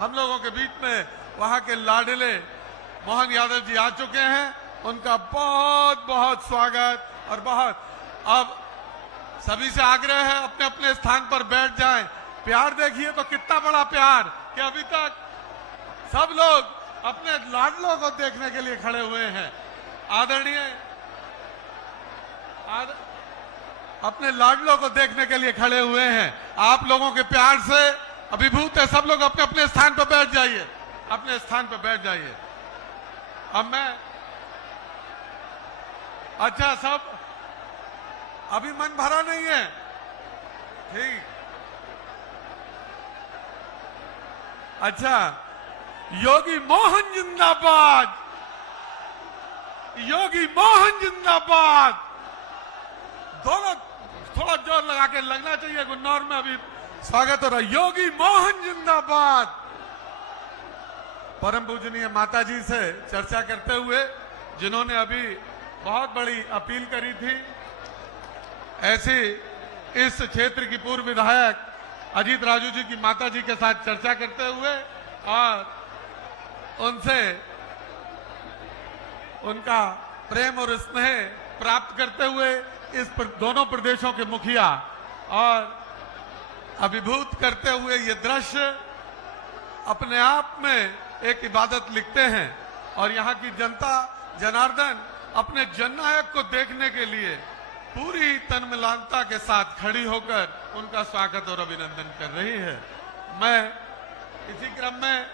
हम लोगों के बीच में वहां के लाडले मोहन यादव जी आ चुके हैं। उनका बहुत बहुत स्वागत और बहुत। अब सभी से आग्रह है अपने अपने स्थान पर बैठ जाएं। प्यार देखिए तो कितना बड़ा प्यार कि अभी तक सब लोग अपने लाडलों को देखने के लिए खड़े हुए हैं। आदरणीय अपने लाडलों को देखने के लिए खड़े हुए हैं। आप लोगों के प्यार से अभिभूत है। सब लोग अपने अपने स्थान पर बैठ जाइए, अपने स्थान पर बैठ जाइए। अब मैं अच्छा, सब अभी मन भरा नहीं है, ठीक। अच्छा, योगी मोहन जिंदाबाद, योगी मोहन जिंदाबाद। दोनों थोड़ा जोर लगा के लगना चाहिए। गुन्नौर में अभी स्वागत हो रहा है। योगी मोहन जिंदाबाद। परम पूजनीय माता जी से चर्चा करते हुए, जिन्होंने अभी बहुत बड़ी अपील करी थी, ऐसी इस क्षेत्र की पूर्व विधायक अजीत राजू जी की माता जी के साथ चर्चा करते हुए और उनसे उनका प्रेम और स्नेह प्राप्त करते हुए इस दोनों प्रदेशों के मुखिया और अभिभूत करते हुए ये दृश्य अपने आप में एक इबादत लिखते हैं। और यहाँ की जनता जनार्दन अपने जननायक को देखने के लिए पूरी तन्मयता के साथ खड़ी होकर उनका स्वागत और अभिनंदन कर रही है। मैं इसी क्रम में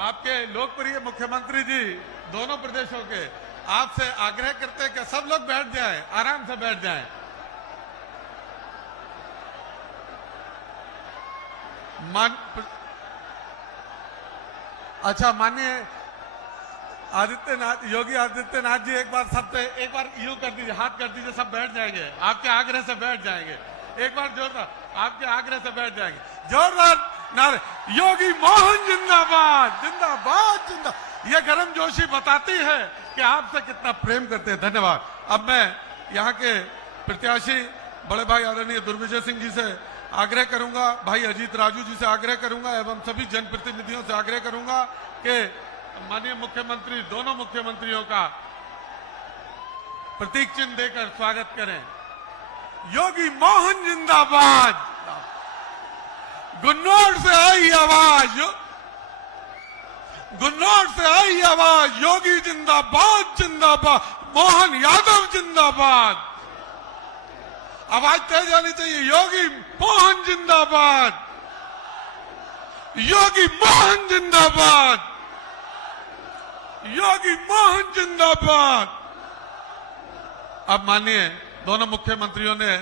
आपके लोकप्रिय मुख्यमंत्री जी दोनों प्रदेशों के आपसे आग्रह करते हैं कि सब लोग बैठ जाएं, आराम से बैठ जाएं। अच्छा, माननीय आदित्यनाथ, योगी आदित्यनाथ जी एक बार सबसे एक बार यूं कर दीजिए, हाथ कर दीजिए, सब बैठ जाएंगे। आपके आग्रह से बैठ जाएंगे। एक बार जोरदार, आपके आग्रह से बैठ जाएंगे। जोरदार नारे, योगी मोहन जिंदाबाद, जिंदाबाद, जिंदाबाद। ये गर्मजोशी बताती है कि आपसे कितना प्रेम करते हैं। धन्यवाद। अब मैं यहाँ के प्रत्याशी बड़े भाई आदरणीय दुर्विजय सिंह जी से आग्रह करूंगा, भाई अजीत राजू जी से आग्रह करूंगा एवं सभी जनप्रतिनिधियों से आग्रह करूंगा कि माननीय मुख्यमंत्री, दोनों मुख्यमंत्रियों का प्रतीक चिन्ह देकर स्वागत करें। योगी मोहन जिंदाबाद। गुन्नौर से आई आवाज, गुन्नौर से आई आवाज, योगी जिंदाबाद, जिंदाबाद, मोहन यादव जिंदाबाद। आवाज तेज आनी चाहिए। योगी मोहन जिंदाबाद, योगी मोहन जिंदाबाद, योगी मोहन जिंदाबाद। अब माननीय दोनों मुख्यमंत्रियों ने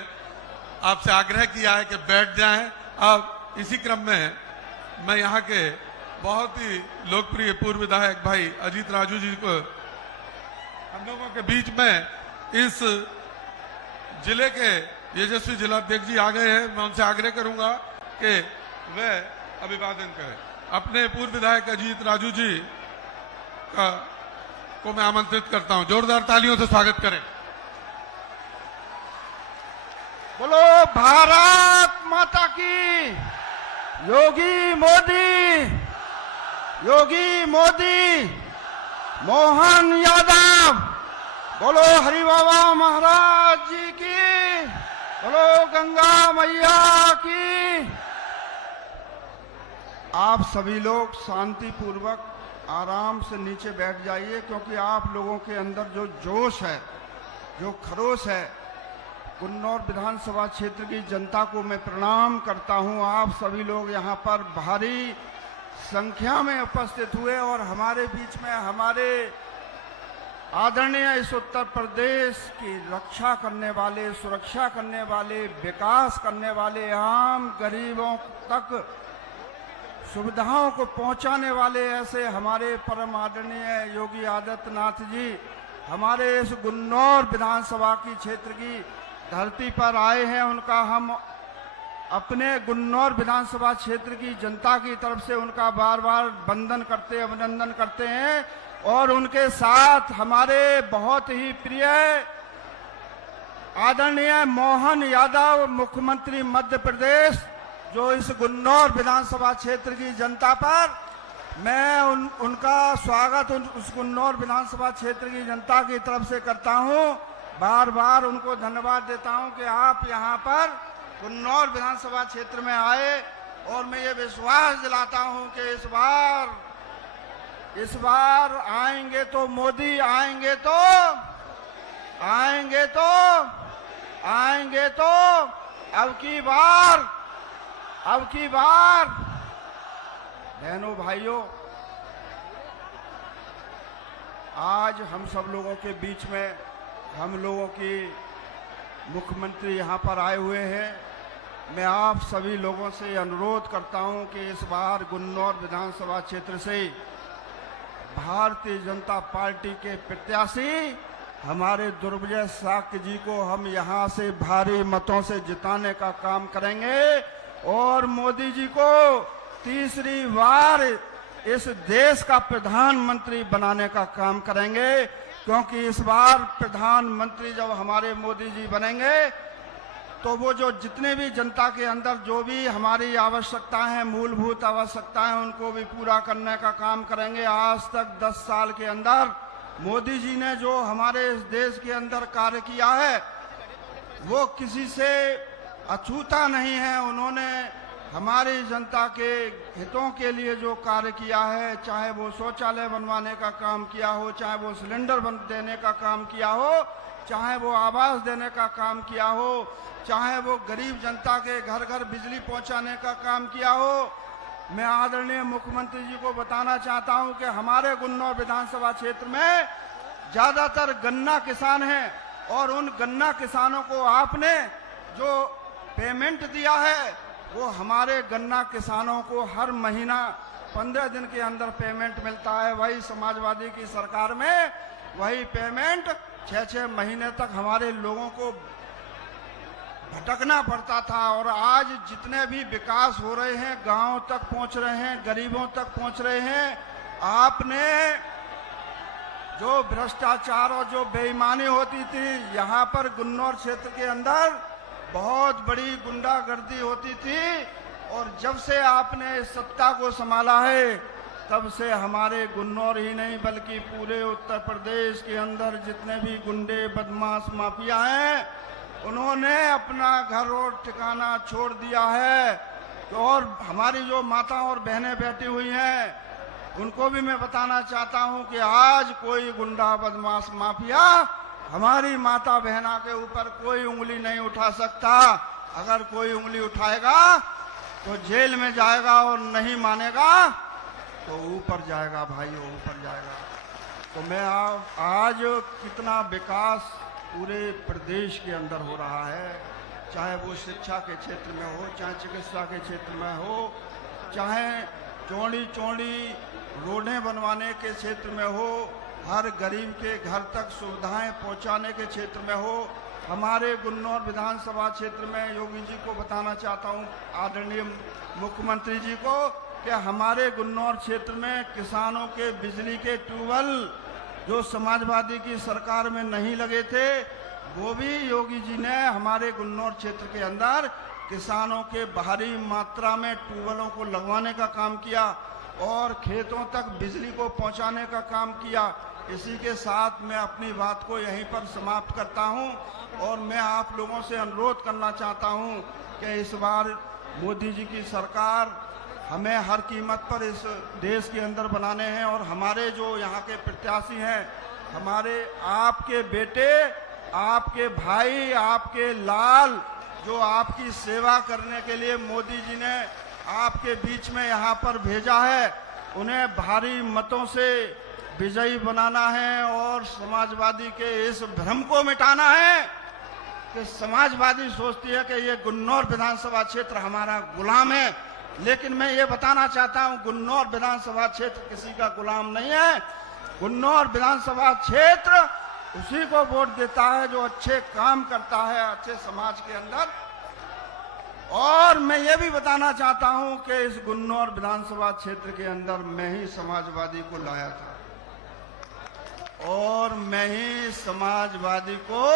आपसे आग्रह किया है कि बैठ जाएं। अब इसी क्रम में मैं यहाँ के बहुत ही लोकप्रिय पूर्व विधायक भाई अजीत राजू जी को हम लोगों के बीच में इस जिले के यशस्वी जिलाध्यक्ष जी आ गए हैं। मैं उनसे आग्रह करूंगा कि वे अभिवादन करें। अपने पूर्व विधायक अजीत राजू जी को मैं आमंत्रित करता हूं। जोरदार तालियों से स्वागत करें। बोलो भारत माता की। योगी मोदी, योगी मोदी, मोहन यादव। बोलो हरि बाबा महाराज जी की, बोलो गंगा मैया की। आप सभी लोग शांतिपूर्वक आराम से नीचे बैठ जाइए, क्योंकि आप लोगों के अंदर जो जोश है, जो खरोश है, गुन्नौर विधानसभा क्षेत्र की जनता को मैं प्रणाम करता हूं। आप सभी लोग यहां पर भारी संख्या में उपस्थित हुए और हमारे बीच में हमारे आदरणीय इस उत्तर प्रदेश की रक्षा करने वाले, सुरक्षा करने वाले, विकास करने वाले, आम गरीबों तक सुविधाओं को पहुंचाने वाले ऐसे हमारे परम आदरणीय योगी आदित्यनाथ जी हमारे इस गुन्नौर विधानसभा की क्षेत्र की धरती पर आए हैं। उनका हम अपने गुन्नौर विधानसभा क्षेत्र की जनता की तरफ से उनका बार बार वंदन करते, अभिनंदन करते हैं। और उनके साथ हमारे बहुत ही प्रिय आदरणीय मोहन यादव मुख्यमंत्री मध्य प्रदेश, जो इस गुन्नौर विधानसभा क्षेत्र की जनता पर मैं उनका स्वागत उस गुन्नौर विधानसभा क्षेत्र की जनता की तरफ से करता हूं। बार बार उनको धन्यवाद देता हूं कि आप यहां पर गुन्नौर विधानसभा क्षेत्र में आए और मैं ये विश्वास दिलाता हूं कि इस बार आएंगे तो मोदी, आएंगे तो अब की बार बहनों भाइयों, आज हम सब लोगों के बीच में हम लोगों की मुख्यमंत्री यहाँ पर आए हुए हैं। मैं आप सभी लोगों से अनुरोध करता हूँ कि इस बार गुन्नौर विधानसभा क्षेत्र से भारतीय जनता पार्टी के प्रत्याशी हमारे दुर्विजय शाक्य जी को हम यहाँ से भारी मतों से जिताने का काम करेंगे और मोदी जी को तीसरी बार इस देश का प्रधानमंत्री बनाने का काम करेंगे, क्योंकि इस बार प्रधानमंत्री जब हमारे मोदी जी बनेंगे तो वो जो जितने भी जनता के अंदर जो भी हमारी आवश्यकता है, मूलभूत आवश्यकता है, उनको भी पूरा करने का काम करेंगे। आज तक 10 साल के अंदर मोदी जी ने जो हमारे इस देश के अंदर कार्य किया है वो किसी से अछूता नहीं है। उन्होंने हमारी जनता के हितों के लिए जो कार्य किया है, चाहे वो शौचालय बनवाने का काम किया हो, चाहे वो सिलेंडर देने का काम किया हो, चाहे वो आवास देने का काम किया हो, चाहे वो गरीब जनता के घर घर बिजली पहुंचाने का काम किया हो। मैं आदरणीय मुख्यमंत्री जी को बताना चाहता हूं कि हमारे गुन्नौर विधानसभा क्षेत्र में ज्यादातर गन्ना किसान हैं और उन गन्ना किसानों को आपने जो पेमेंट दिया है वो हमारे गन्ना किसानों को हर महीना 15 दिन के अंदर पेमेंट मिलता है। वही समाजवादी की सरकार में वही पेमेंट 6-6 महीने तक हमारे लोगों को भटकना पड़ता था। और आज जितने भी विकास हो रहे हैं, गांव तक पहुंच रहे हैं, गरीबों तक पहुंच रहे हैं। आपने जो भ्रष्टाचार और जो बेईमानी होती थी यहाँ पर गुन्नौर क्षेत्र के अंदर, बहुत बड़ी गुंडागर्दी होती थी, और जब से आपने सत्ता को संभाला है तब से हमारे गुन्नौर ही नहीं बल्कि पूरे उत्तर प्रदेश के अंदर जितने भी गुंडे बदमाश माफिया हैं उन्होंने अपना घर और ठिकाना छोड़ दिया है। तो और हमारी जो माता और बहनें बैठी हुई हैं उनको भी मैं बताना चाहता हूं कि आज कोई गुंडा बदमाश माफिया हमारी माता बहना के ऊपर कोई उंगली नहीं उठा सकता। अगर कोई उंगली उठाएगा तो जेल में जाएगा और नहीं मानेगा तो ऊपर जाएगा भाइयों, ऊपर जाएगा। तो मैं आज कितना विकास पूरे प्रदेश के अंदर हो रहा है, चाहे वो शिक्षा के क्षेत्र में हो, चाहे चिकित्सा के क्षेत्र में हो, चाहे चौड़ी चौड़ी रोडें बनवाने के क्षेत्र में हो, हर गरीब के घर तक सुविधाएं पहुंचाने के क्षेत्र में हो। हमारे गुन्नौर विधानसभा क्षेत्र में योगी जी को बताना चाहता हूं, आदरणीय मुख्यमंत्री जी को, कि हमारे गुन्नौर क्षेत्र में किसानों के बिजली के ट्यूबवेल जो समाजवादी की सरकार में नहीं लगे थे वो भी योगी जी ने हमारे गुन्नौर क्षेत्र के अंदर किसानों के भारी मात्रा में ट्यूबवेलों को लगवाने का काम किया और खेतों तक बिजली को पहुंचाने का काम किया। इसी के साथ मैं अपनी बात को यहीं पर समाप्त करता हूं और मैं आप लोगों से अनुरोध करना चाहता हूं कि इस बार मोदी जी की सरकार हमें हर कीमत पर इस देश के अंदर बनाने हैं और हमारे जो यहाँ के प्रत्याशी हैं, हमारे आपके बेटे, आपके भाई, आपके लाल, जो आपकी सेवा करने के लिए मोदी जी ने आपके बीच में यहाँ पर भेजा है, उन्हें भारी मतों से विजयी बनाना है और समाजवादी के इस भ्रम को मिटाना है कि समाजवादी सोचती है कि ये गुन्नौर विधानसभा क्षेत्र हमारा गुलाम है। लेकिन मैं ये बताना चाहता हूं, गुन्नौर विधानसभा क्षेत्र किसी का गुलाम नहीं है। गुन्नौर विधानसभा क्षेत्र उसी को वोट देता है जो अच्छे काम करता है अच्छे समाज के अंदर। और मैं ये भी बताना चाहता हूं कि इस गुन्नौर विधानसभा क्षेत्र के अंदर मैं ही समाजवादी को लाया था और मैं ही समाजवादी को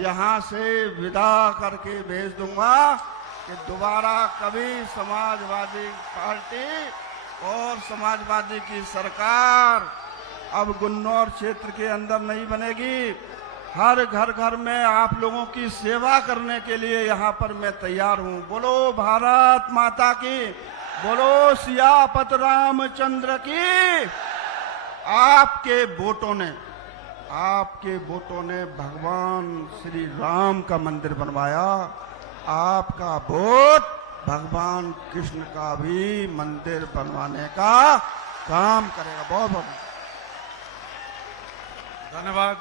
यहां से विदा करके भेज दूंगा कि दोबारा कभी समाजवादी पार्टी और समाजवादी की सरकार अब गुन्नौर क्षेत्र के अंदर नहीं बनेगी। हर घर घर में आप लोगों की सेवा करने के लिए यहाँ पर मैं तैयार हूँ। बोलो भारत माता की, बोलो सियापत रामचंद्र की। आपके वोटों ने भगवान श्री राम का मंदिर बनवाया। आपका वोट भगवान कृष्ण का भी मंदिर बनवाने का काम करेगा। बहुत बहुत धन्यवाद।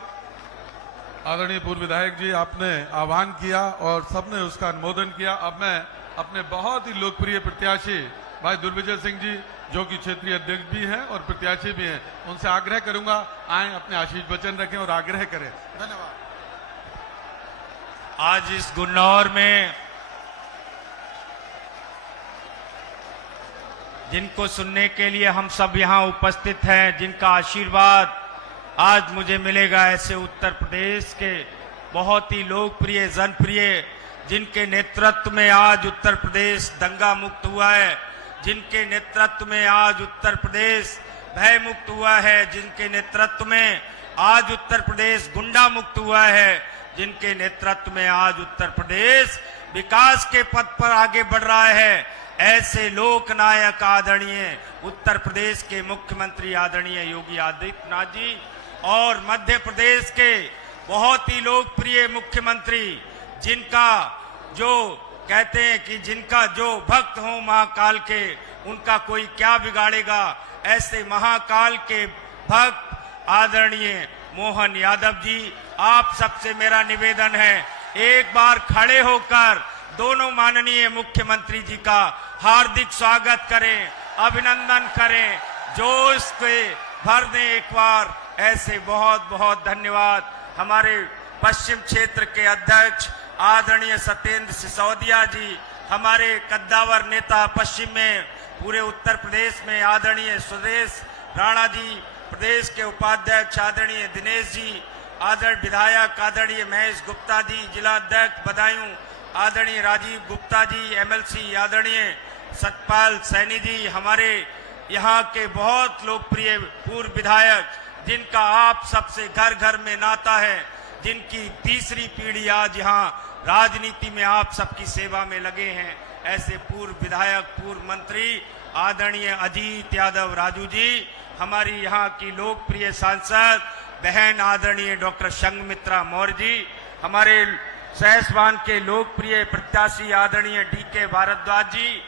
आदरणीय पूर्व विधायक जी, आपने आह्वान किया और सबने उसका अनुमोदन किया। अब मैं अपने बहुत ही लोकप्रिय प्रत्याशी भाई दुर्विजय सिंह जी, जो कि क्षेत्रीय अध्यक्ष भी हैं और प्रत्याशी भी हैं, उनसे आग्रह करूंगा आए अपने आशीष वचन रखें और आग्रह करें। धन्यवाद। आज इस गुन्नौर में जिनको सुनने के लिए हम सब यहाँ उपस्थित हैं, जिनका आशीर्वाद आज मुझे मिलेगा, ऐसे उत्तर प्रदेश के बहुत ही लोकप्रिय जनप्रिय, जिनके नेतृत्व में आज उत्तर प्रदेश दंगा मुक्त हुआ है, जिनके नेतृत्व में आज उत्तर प्रदेश भय मुक्त हुआ है, जिनके नेतृत्व में आज उत्तर प्रदेश गुंडा मुक्त हुआ है, जिनके नेतृत्व में आज उत्तर प्रदेश विकास के पथ पर आगे बढ़ रहा है, ऐसे लोक नायक आदरणीय उत्तर प्रदेश के मुख्यमंत्री आदरणीय योगी आदित्यनाथ जी और मध्य प्रदेश के बहुत ही लोकप्रिय मुख्यमंत्री, जिनका जो कहते हैं कि जिनका जो भक्त हो महाकाल के, उनका कोई क्या बिगाड़ेगा, ऐसे महाकाल के भक्त आदरणीय मोहन यादव जी, आप सबसे मेरा निवेदन है, एक बार खड़े होकर दोनों माननीय मुख्यमंत्री जी का हार्दिक स्वागत करें, अभिनंदन करें, जोश के भर दें एक बार। ऐसे बहुत बहुत धन्यवाद। हमारे पश्चिम क्षेत्र के अध्यक्ष आदरणीय सत्येंद्र सिसोदिया जी, हमारे कद्दावर नेता पश्चिम में पूरे उत्तर प्रदेश में आदरणीय सुरेश राणा जी, प्रदेश के उपाध्यक्ष आदरणीय दिनेश जी, आदरणीय विधायक आदरणीय महेश गुप्ता जी, जिला अध्यक्ष बदायूं आदरणीय राजीव गुप्ता जी, एमएलसी आदरणीय सतपाल सैनी जी, हमारे यहाँ के बहुत लोकप्रिय पूर्व विधायक, जिनका आप सबसे घर घर में नाता है, जिनकी तीसरी पीढ़ी आज यहाँ राजनीति में आप सबकी सेवा में लगे हैं, ऐसे पूर्व विधायक पूर्व मंत्री आदरणीय अजीत यादव राजू जी, हमारी यहाँ की लोकप्रिय सांसद बहन आदरणीय डॉक्टर संघमित्रा मौर्य जी, हमारे सहसवान के लोकप्रिय प्रत्याशी आदरणीय डीके भारद्वाज जी,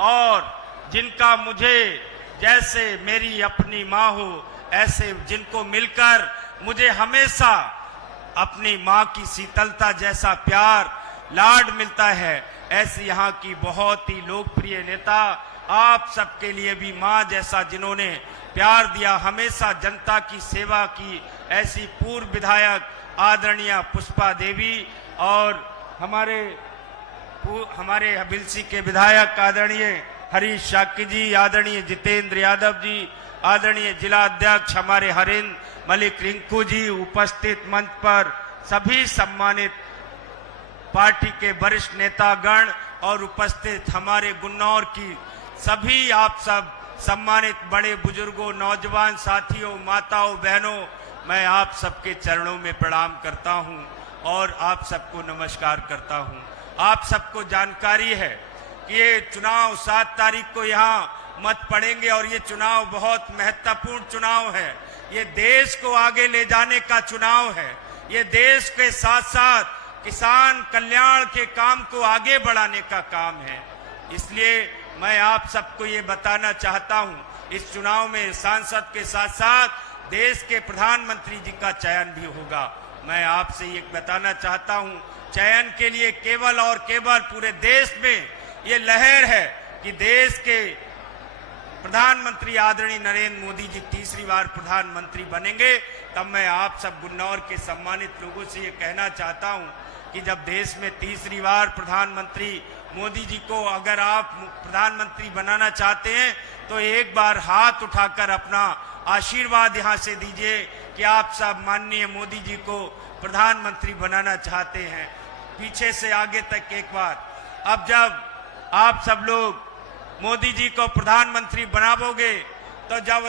और जिनका मुझे जैसे मेरी अपनी माँ हो, ऐसे जिनको मिलकर मुझे हमेशा अपनी माँ की शीतलता जैसा प्यार लाड मिलता है, ऐसी यहाँ की बहुत ही लोकप्रिय नेता, आप सबके लिए भी माँ जैसा जिन्होंने प्यार दिया, हमेशा जनता की सेवा की, ऐसी पूर्व विधायक आदरणीय पुष्पा देवी, और हमारे हबिलसी के विधायक आदरणीय हरीश शाक्य जी, आदरणीय जितेंद्र यादव जी, आदरणीय जिला अध्यक्ष हमारे हरिंद्र मलिक रिंकू जी, उपस्थित मंच पर सभी सम्मानित पार्टी के वरिष्ठ नेतागण और उपस्थित हमारे गुन्नौर की सभी आप सब सम्मानित बड़े बुजुर्गों, नौजवान साथियों, माताओं, बहनों, मैं आप सबके चरणों में प्रणाम करता हूं और आप सबको नमस्कार करता हूं। आप सबको जानकारी है कि ये चुनाव 7 तारीख को यहाँ मत पड़ेंगे और ये चुनाव बहुत महत्वपूर्ण चुनाव है। ये देश को आगे ले जाने का चुनाव है। ये देश के साथ साथ किसान कल्याण के काम को आगे बढ़ाने का काम है। इसलिए मैं आप सबको ये बताना चाहता हूँ, इस चुनाव में सांसद के साथ साथ देश के प्रधानमंत्री जी का चयन भी होगा। मैं आपसे ये बताना चाहता हूँ, चयन के लिए केवल और केवल पूरे देश में ये लहर है कि देश के प्रधानमंत्री आदरणीय नरेंद्र मोदी जी तीसरी बार प्रधानमंत्री बनेंगे। तब मैं आप सब गुन्नौर के सम्मानित लोगों से ये कहना चाहता हूं कि जब देश में तीसरी बार प्रधानमंत्री मोदी जी को अगर आप प्रधानमंत्री बनाना चाहते हैं तो एक बार हाथ उठाकर अपना आशीर्वाद यहां से दीजिए कि आप सब माननीय मोदी जी को प्रधानमंत्री बनाना चाहते हैं। पीछे से आगे तक एक बार, अब जब आप सब लोग मोदी जी को प्रधानमंत्री बनावोगे तो जब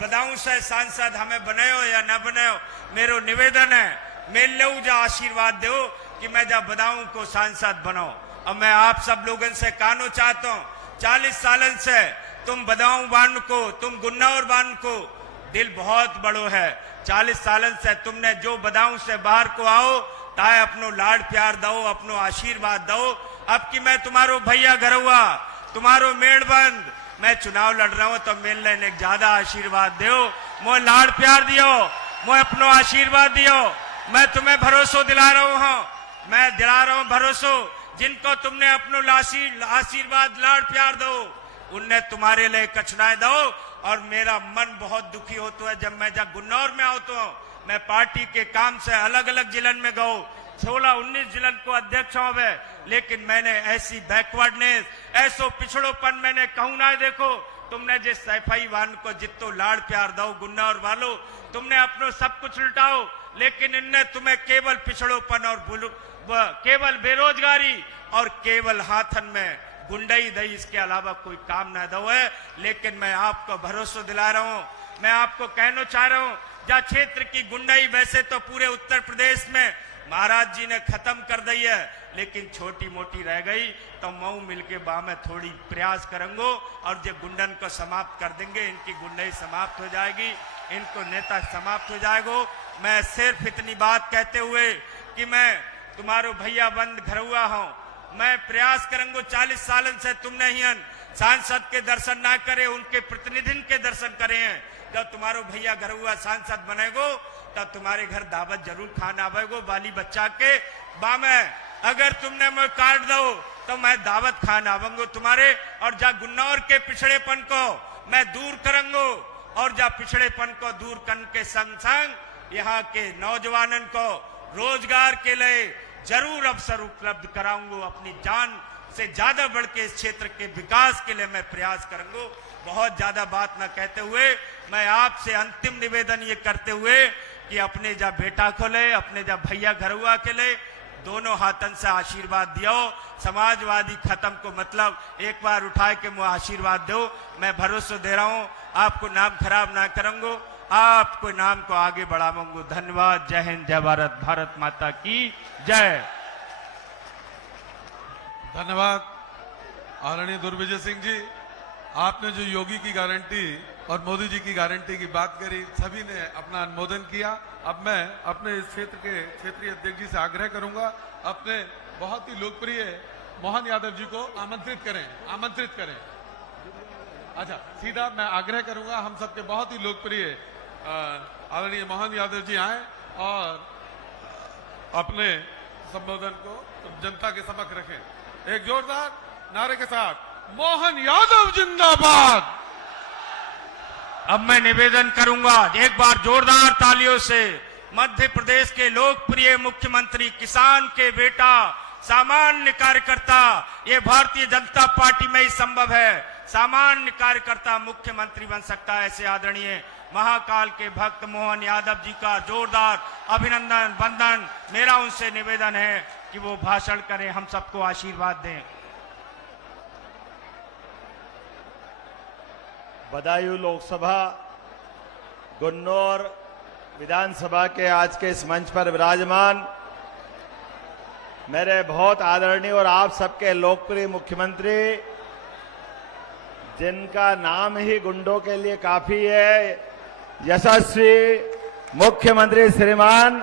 बताऊं से सांसद हमें बनायो या न बनायो, मेरो निवेदन है मेल लो जा आशीर्वाद दो कि मैं जब बताऊं को सांसद बनाओ। और मैं आप सब लोगों से कहना चाहता हूं, 40 सालन से तुम बदाऊं बान को, तुम गुन्नावर बान को दिल बहुत बड़ो है। 40 सालन से तुमने जो बदाऊं से बाहर को आओ ताए अपनो लाड प्यार दो, अपनो आशीर्वाद दो। अब कि मैं तुम्हारो भैया घरवा, तुम्हारो मेड़बंद, मैं चुनाव लड़ रहा हूं तो मेल लेने ज्यादा आशीर्वाद दो, मोह लाड प्यार दियो, मोह अपनो आशीर्वाद दियो। मैं तुम्हें भरोसा दिला रहा हूं, मैं दिला रहा हूं भरोसा। जिनको तुमने अपनो आशीर्वाद लाड प्यार दो उनने तुम्हारे लिए कचनाएं दो। और मेरा मन बहुत दुखी होता है जब मैं जब गुन्नौर में आता हूं, मैं पार्टी के काम से अलग अलग जिलन में गो, 16-19 जिलन को अध्यक्ष होवे, लेकिन मैंने ऐसी बैकवर्डनेस, ऐसो पिछड़ोपन मैंने कहूं ना देखो। तुमने जिस सैफाई वान को जितो लाड़ प्यार दो गुन्नौर वालों, तुमने अपनो सब कुछ लुटाओ, लेकिन इनने तुम्हें केवल पिछड़ोपन और केवल बेरोजगारी और केवल हाथन में गुंडाई दई, इसके अलावा कोई काम ना दो है। लेकिन मैं आपको भरोसा दिला रहा हूं, मैं आपको कहना चाह रहा हूं, जहां क्षेत्र की गुंडाई वैसे तो पूरे उत्तर प्रदेश में महाराज जी ने खत्म कर दी है, लेकिन छोटी मोटी रह गई तो मऊ मिलके बा में थोड़ी प्रयास करेंगे और जो गुंडन को समाप्त कर देंगे, इनकी गुंडाई समाप्त हो जाएगी, इनको नेता समाप्त हो जाएगा। मैं सिर्फ इतनी बात कहते हुए कि मैं तुम्हारो भैया बंद घरवा हूं, मैं प्रयास करूंगा। 40 सालन से तुमने ही सांसद के दर्शन ना करे, उनके प्रतिनिधि के दर्शन करे हैं। जब तुम्हारो भैया घरवा सांसद बनेगो तब तुम्हारे घर दावत जरूर खाना आवेगो, बाली बच्चा के बामे। अगर तुमने मैं काट दो तो मैं दावत खाना आवेंगो तुम्हारे। और जा गुन्नौर के पिछड़ेपन को मैं दूर करूंगा, और जा पिछड़ेपन को दूर करने के संग संग यहाँ के नौजवानों को रोजगार के लिए जरूर अवसर उपलब्ध कराऊंगा। अपनी जान से ज्यादा बढ़ के इस क्षेत्र के विकास के लिए मैं प्रयास करूंगा। बहुत ज्यादा बात न कहते हुए मैं आपसे अंतिम निवेदन ये करते हुए कि अपने जा बेटा को ले, अपने जा भैया घरवा के ले, दोनों हाथन से आशीर्वाद दियो। समाजवादी खत्म को मतलब एक बार उठाए के मुझे आशीर्वाद दो। मैं भरोसा दे रहा हूं आपको नाम खराब ना करूंगा, आपको नाम को आगे बढ़ाऊंगा। धन्यवाद। जय हिंद, जय भारत, भारत माता की जय। धन्यवाद आदरणीय दुर्विजय सिंह जी। आपने जो योगी की गारंटी और मोदी जी की गारंटी की बात करी, सभी ने अपना अनुमोदन किया। अब मैं अपने इस क्षेत्र के क्षेत्रीय अध्यक्ष जी से आग्रह करूंगा, अपने बहुत ही लोकप्रिय मोहन यादव जी को आमंत्रित करें। अच्छा, सीधा मैं आग्रह करूंगा हम सबके बहुत ही लोकप्रिय आदरणीय मोहन यादव जी आए और अपने संबोधन को जनता के समक्ष रखें। एक जोरदार नारे के साथ, मोहन यादव जिंदाबाद। अब मैं निवेदन करूंगा एक बार जोरदार तालियों से, मध्य प्रदेश के लोकप्रिय मुख्यमंत्री, किसान के बेटा, सामान्य कार्यकर्ता, ये भारतीय जनता पार्टी में ही संभव है, सामान्य कार्यकर्ता मुख्यमंत्री बन सकता है। ऐसे आदरणीय महाकाल के भक्त मोहन यादव जी का जोरदार अभिनंदन वंदन। मेरा उनसे निवेदन है कि वो भाषण करें, हम सबको आशीर्वाद दें। बदायूं लोकसभा गुन्नौर विधानसभा के आज के इस मंच पर विराजमान मेरे बहुत आदरणीय और आप सबके लोकप्रिय मुख्यमंत्री, जिनका नाम ही गुंडों के लिए काफी है, यशस्वी मुख्यमंत्री श्रीमान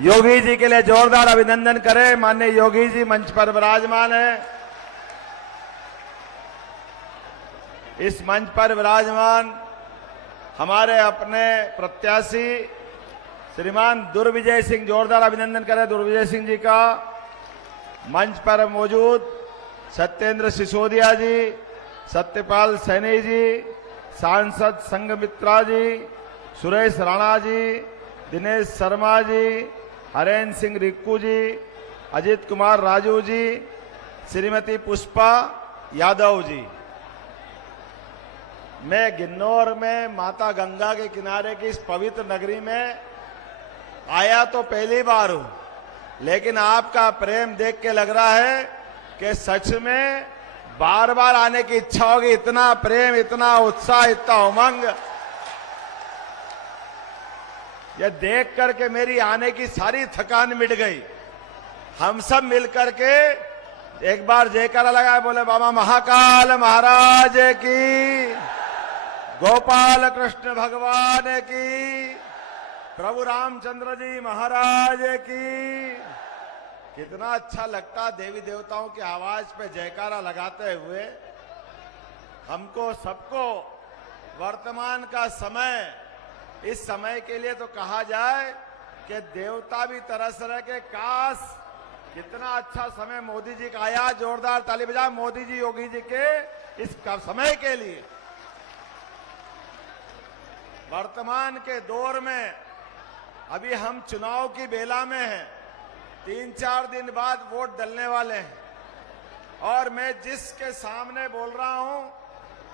योगी जी के लिए जोरदार अभिनंदन करें। माननीय योगी जी मंच पर विराजमान है। इस मंच पर विराजमान हमारे अपने प्रत्याशी श्रीमान दुर्विजय सिंह, जोरदार अभिनंदन करें दुर्विजय सिंह जी का। मंच पर मौजूद सत्येंद्र सिसोदिया जी, सत्यपाल सैनी जी, सांसद संघमित्रा जी, सुरेश राणा जी, दिनेश शर्मा जी, हरेंद्र सिंह रिक्कू जी, अजित कुमार राजू जी, श्रीमती पुष्पा यादव जी। मैं गिन्नौर में माता गंगा के किनारे की इस पवित्र नगरी में आया तो पहली बार हूं, लेकिन आपका प्रेम देख के लग रहा है कि सच में बार बार आने की इच्छा होगी। इतना प्रेम, इतना उत्साह, इतना उमंग, यह देख करके मेरी आने की सारी थकान मिट गई। हम सब मिलकर के एक बार जयकारा लगाए, बोले बाबा महाकाल महाराज की, गोपाल कृष्ण भगवान की, प्रभु रामचंद्र जी महाराज की। कितना अच्छा लगता देवी देवताओं की आवाज पे जयकारा लगाते हुए। हमको सबको वर्तमान का समय, इस समय के लिए तो कहा जाए कि देवता भी तरस रहे के काश कितना अच्छा समय मोदी जी का आया। जोरदार ताली बजाए मोदी जी, योगी जी के इस समय के लिए। वर्तमान के दौर में अभी हम चुनाव की बेला में हैं, 3-4 दिन बाद वोट डलने वाले हैं, और मैं जिसके सामने बोल रहा हूं,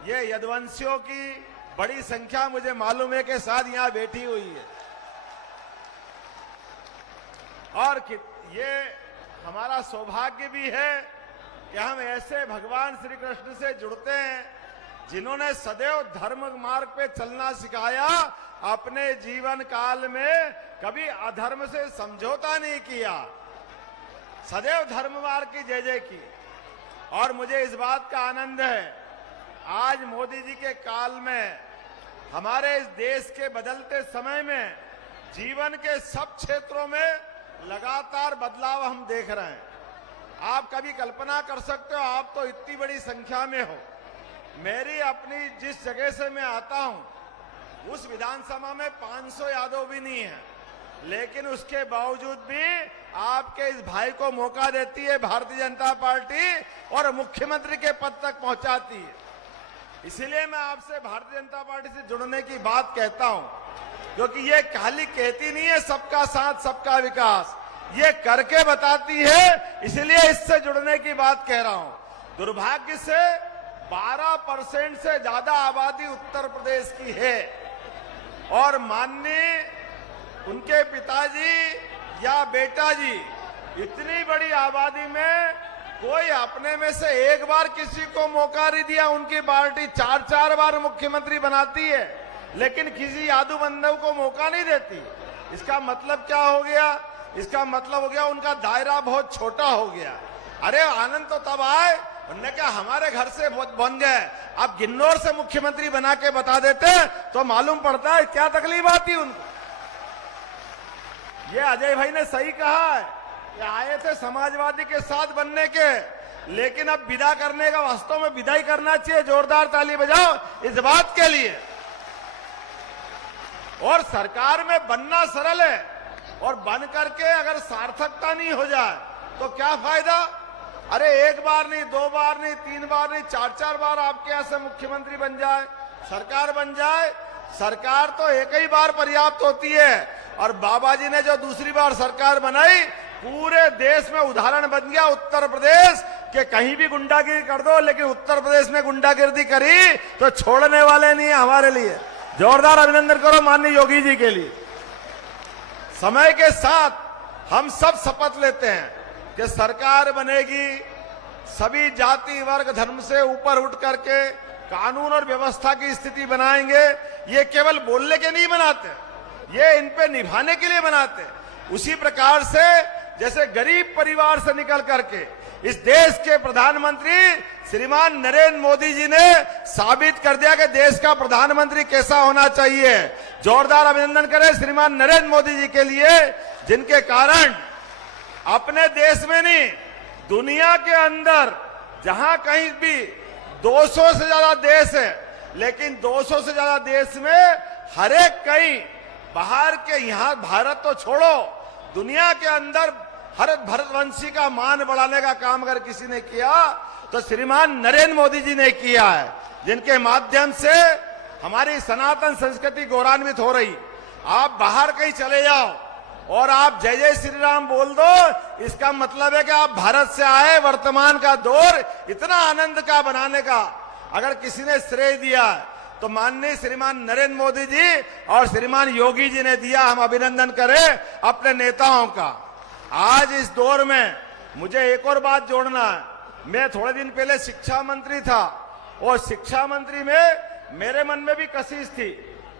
ये यदुवंशियों की बड़ी संख्या मुझे मालूम है कि साथ यहां बैठी हुई है। और ये हमारा सौभाग्य भी है कि हम ऐसे भगवान श्री कृष्ण से जुड़ते हैं जिन्होंने सदैव धर्म मार्ग पे चलना सिखाया। अपने जीवन काल में कभी अधर्म से समझौता नहीं किया, सदैव धर्म मार्ग की जय जय की। और मुझे इस बात का आनंद है, आज मोदी जी के काल में हमारे इस देश के बदलते समय में जीवन के सब क्षेत्रों में लगातार बदलाव हम देख रहे हैं। आप कभी कल्पना कर सकते हो, आप तो इतनी बड़ी संख्या में हो। मेरी अपनी जिस जगह से मैं आता हूं, उस विधानसभा में 500 यादव भी नहीं है, लेकिन उसके बावजूद भी आपके इस भाई को मौका देती है भारतीय जनता पार्टी और मुख्यमंत्री के पद तक पहुंचाती है। इसलिए मैं आपसे भारतीय जनता पार्टी से जुड़ने की बात कहता हूं, क्योंकि ये खाली कहती नहीं है सबका साथ सबका विकास, ये करके बताती है। इसलिए इससे जुड़ने की बात कह रहा हूं। दुर्भाग्य से 12% से ज्यादा आबादी उत्तर प्रदेश की है, और माननीय उनके पिताजी या बेटा जी, इतनी बड़ी आबादी में कोई अपने में से एक बार किसी को मौका नहीं दिया। उनकी पार्टी 4-4 बार मुख्यमंत्री बनाती है, लेकिन किसी यादव बंधु को मौका नहीं देती। इसका मतलब क्या हो गया? इसका मतलब हो गया उनका दायरा बहुत छोटा हो गया। अरे आनंद तो तब आए, उन्होंने कहा हमारे घर से बन गए, अब गिन्नौर से मुख्यमंत्री बना के बता देते तो मालूम पड़ता है क्या तकलीफ आती उनको। ये अजय भाई ने सही कहा है कि आए थे समाजवादी के साथ बनने के, लेकिन अब विदा करने का, वास्तव में विदाई करना चाहिए। जोरदार ताली बजाओ इस बात के लिए। और सरकार में बनना सरल है, और बन करके अगर सार्थकता नहीं हो जाए तो क्या फायदा? अरे एक बार नहीं, 2 बार नहीं, 3 बार नहीं, 4-4 बार आपके यहां से मुख्यमंत्री बन जाए, सरकार बन जाए। सरकार तो एक ही बार पर्याप्त होती है। और बाबा जी ने जो दूसरी बार सरकार बनाई, पूरे देश में उदाहरण बन गया उत्तर प्रदेश के। कहीं भी गुंडागिरी कर दो, लेकिन उत्तर प्रदेश में गुंडागिरी करी तो छोड़ने वाले नहीं है हमारे लिए। जोरदार अभिनंदन करो माननीय योगी जी के लिए। समय के साथ हम सब शपथ लेते हैं कि सरकार बनेगी, सभी जाति वर्ग धर्म से ऊपर उठ करके कानून और व्यवस्था की स्थिति बनाएंगे। ये केवल बोलने के नहीं बनाते, ये इन पे निभाने के लिए बनाते। उसी प्रकार से जैसे गरीब परिवार से निकल करके इस देश के प्रधानमंत्री श्रीमान नरेंद्र मोदी जी ने साबित कर दिया कि देश का प्रधानमंत्री कैसा होना चाहिए। जोरदार अभिनंदन करें श्रीमान नरेंद्र मोदी जी के लिए, जिनके कारण अपने देश में नहीं, दुनिया के अंदर जहां कहीं भी 200 से ज्यादा देश है, लेकिन 200 से ज्यादा देश में हर एक कहीं बाहर के, यहां भारत तो छोड़ो, दुनिया के अंदर भारतवंशी का मान बढ़ाने का काम अगर किसी ने किया तो श्रीमान नरेंद्र मोदी जी ने किया है, जिनके माध्यम से हमारी सनातन संस्कृति गौरवान्वित हो रही। आप बाहर कहीं चले जाओ और आप जय जय श्री राम बोल दो, इसका मतलब है कि आप भारत से आए। वर्तमान का दौर इतना आनंद का बनाने का अगर किसी ने श्रेय दिया तो माननीय श्रीमान नरेंद्र मोदी जी और श्रीमान योगी जी ने दिया। हम अभिनंदन करें अपने नेताओं का। आज इस दौर में मुझे एक और बात जोड़ना है। मैं थोड़े दिन पहले शिक्षा मंत्री था और शिक्षा मंत्री में मेरे मन में भी कशिश थी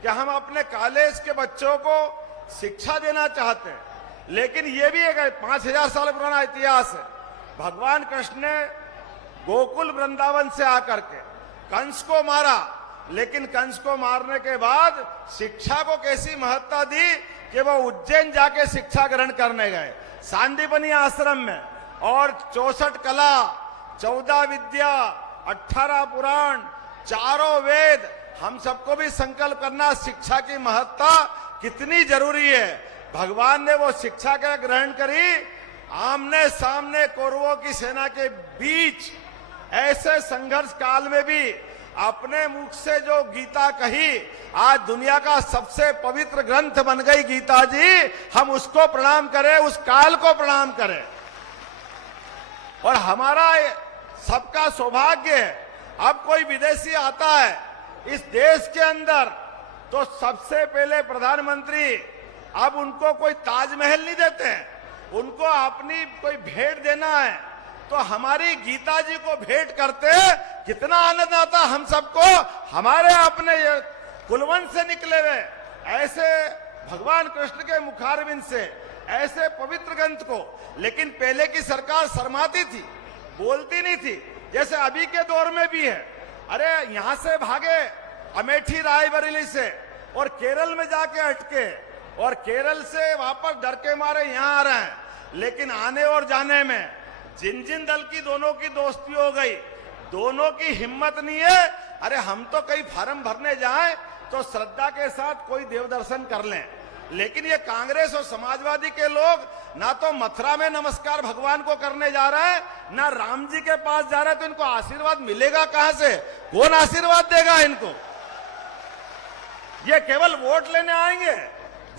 कि हम अपने कॉलेज के बच्चों को शिक्षा देना चाहते हैं, लेकिन ये भी एक 5000 साल पुराना इतिहास है। भगवान कृष्ण ने गोकुल वृंदावन से आकर के कंस को मारा, लेकिन कंस को मारने के बाद शिक्षा को कैसी महत्ता दी कि वो उज्जैन जाके शिक्षा ग्रहण करने गए सांदीपनी आश्रम में, और 64 कला, 14 विद्या, 18 पुराण, 4 वेद, हम सबको भी संकल्प करना शिक्षा की महत्ता कितनी जरूरी है। भगवान ने वो शिक्षा का ग्रहण करी, आमने सामने कौरवों की सेना के बीच ऐसे संघर्ष काल में भी अपने मुख से जो गीता कही, आज दुनिया का सबसे पवित्र ग्रंथ बन गई गीता जी। हम उसको प्रणाम करें, उस काल को प्रणाम करें। और हमारा सबका सौभाग्य है, अब कोई विदेशी आता है इस देश के अंदर तो सबसे पहले प्रधानमंत्री अब उनको कोई ताजमहल नहीं देते हैं, उनको अपनी कोई भेंट देना है तो हमारी गीता जी को भेंट करते, कितना आनंद आता हम सबको। हमारे अपने कुलवंश से निकले हुए ऐसे भगवान कृष्ण के मुखारविंद से ऐसे पवित्र ग्रंथ को, लेकिन पहले की सरकार शर्माती थी, बोलती नहीं थी, जैसे अभी के दौर में भी है। अरे यहां से भागे अमेठी रायबरेली से और केरल में जाके अटके, और केरल से वापस डर के मारे यहां आ रहे हैं, लेकिन आने और जाने में जिन जिन दल की दोनों की दोस्ती हो गई, दोनों की हिम्मत नहीं है। अरे हम तो कई फार्म भरने जाएं तो श्रद्धा के साथ कोई देव दर्शन कर लें, लेकिन ये कांग्रेस और समाजवादी के लोग ना तो मथुरा में नमस्कार भगवान को करने जा रहे हैं, ना राम जी के पास जा रहे हैं, तो इनको आशीर्वाद मिलेगा कहां से? कौन आशीर्वाद देगा इनको? ये केवल वोट लेने आएंगे,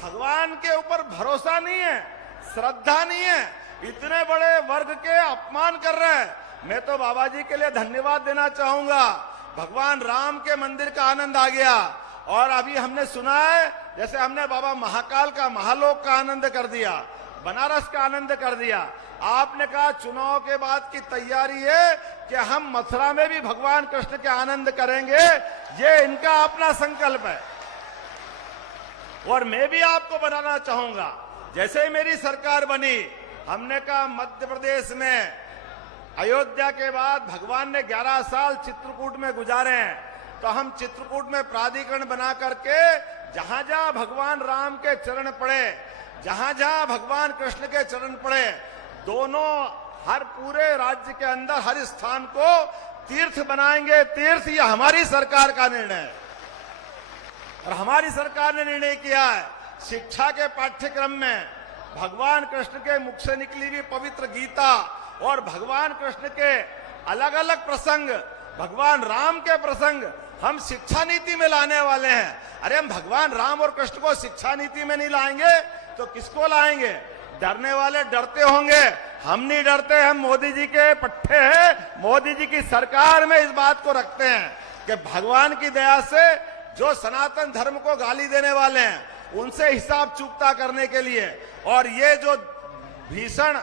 भगवान के ऊपर भरोसा नहीं है, श्रद्धा नहीं है, इतने बड़े वर्ग के अपमान कर रहे हैं। मैं तो बाबा जी के लिए धन्यवाद देना चाहूंगा, भगवान राम के मंदिर का आनंद आ गया। और अभी हमने सुना है, जैसे हमने बाबा महाकाल का महालोक का आनंद कर दिया, बनारस का आनंद कर दिया, आपने कहा चुनाव के बाद की तैयारी है कि हम मथुरा में भी भगवान कृष्ण के आनंद करेंगे, ये इनका अपना संकल्प है। और मैं भी आपको बनाना चाहूंगा, जैसे मेरी सरकार बनी, हमने कहा मध्य प्रदेश में अयोध्या के बाद भगवान ने 11 साल चित्रकूट में गुजारे हैं, तो हम चित्रकूट में प्राधिकरण बना करके जहां जहां भगवान राम के चरण पड़े, जहां जहां भगवान कृष्ण के चरण पड़े, दोनों हर पूरे राज्य के अंदर हर स्थान को तीर्थ बनाएंगे। तीर्थ ये हमारी सरकार का निर्णय है, और हमारी सरकार ने निर्णय किया है शिक्षा के पाठ्यक्रम में भगवान कृष्ण के मुख से निकली हुई पवित्र गीता और भगवान कृष्ण के अलग अलग प्रसंग, भगवान राम के प्रसंग हम शिक्षा नीति में लाने वाले हैं। अरे हम भगवान राम और कृष्ण को शिक्षा नीति में नहीं लाएंगे तो किसको लाएंगे? डरने वाले डरते होंगे, हम नहीं डरते, हम मोदी जी के पट्टे हैं, मोदी जी की सरकार में इस बात को रखते हैं कि भगवान की दया से जो सनातन धर्म को गाली देने वाले हैं उनसे हिसाब चुकता करने के लिए। और ये जो भीषण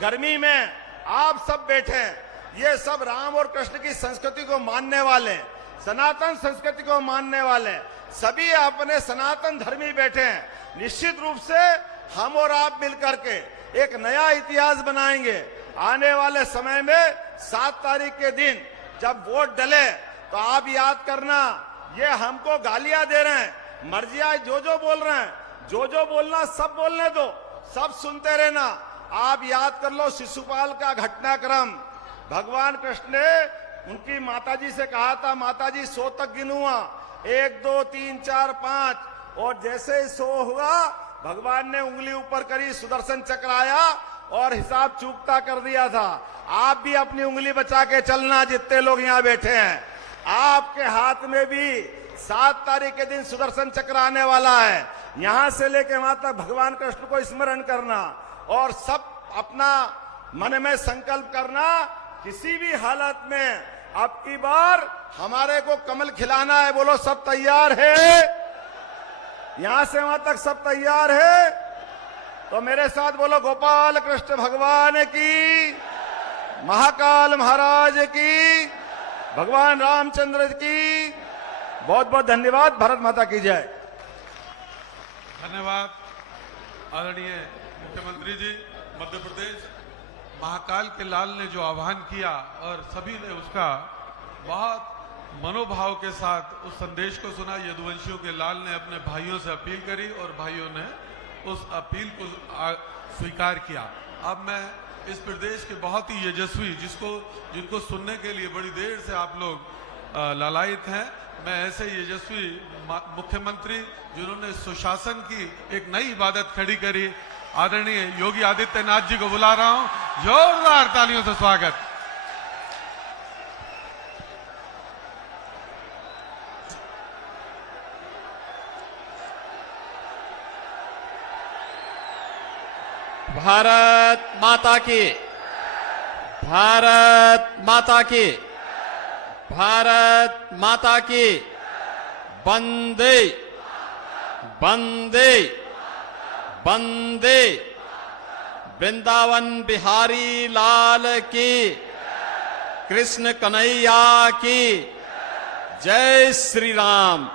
गर्मी में आप सब बैठे हैं, ये सब राम और कृष्ण की संस्कृति को मानने वाले, सनातन संस्कृति को मानने वाले सभी अपने सनातन धर्मी बैठे हैं। निश्चित रूप से हम और आप मिलकर के एक नया इतिहास बनाएंगे। आने वाले समय में 7 तारीख के दिन जब वोट डले तो आप याद करना, ये हमको गालियां दे रहे हैं, मर्जियां जो बोल रहे हैं, जो बोलना सब बोलने दो, सब सुनते रहना। आप याद कर लो शिशुपाल का घटनाक्रम, भगवान कृष्ण ने उनकी माताजी से कहा था, माताजी 100 तक गिनूंगा, 1 2 3 4 5, और जैसे ही 100 हुआ भगवान ने उंगली ऊपर करी, सुदर्शन चक्र आया और हिसाब चूकता कर दिया था। आप भी अपनी उंगली बचा के चलना, जितने लोग यहाँ बैठे हैं, आपके हाथ में भी 7 तारीख के दिन सुदर्शन चक्र आने वाला है। यहां से लेके वहां तक भगवान कृष्ण को स्मरण करना और सब अपना मन में संकल्प करना, किसी भी हालत में अब की बार हमारे को कमल खिलाना है। बोलो सब तैयार है? यहां से वहां तक सब तैयार है? तो मेरे साथ बोलो गोपाल कृष्ण भगवान की, महाकाल महाराज की, भगवान रामचंद्र की बहुत बहुत धन्यवाद। भारत माता की जय। धन्यवाद आदरणीय मुख्यमंत्री जी। मध्य प्रदेश महाकाल के लाल ने जो आह्वान किया और सभी ने उसका बहुत मनोभाव के साथ उस संदेश को सुना। यदुवंशियों के लाल ने अपने भाइयों से अपील करी और भाइयों ने उस अपील को स्वीकार किया। अब मैं इस प्रदेश के बहुत ही यशस्वी जिनको सुनने के लिए बड़ी देर से आप लोग लालायित हैं, मैं ऐसे यशस्वी मुख्यमंत्री जिन्होंने सुशासन की एक नई इबादत खड़ी करी, आदरणीय योगी आदित्यनाथ जी को बुला रहा हूं। जोरदार तालियों से स्वागत। भारत माता की, भारत माता की, भारत माता की। वंदे वंदे वंदे। वृंदावन बिहारी लाल की, कृष्ण कन्हैया की जय श्री राम,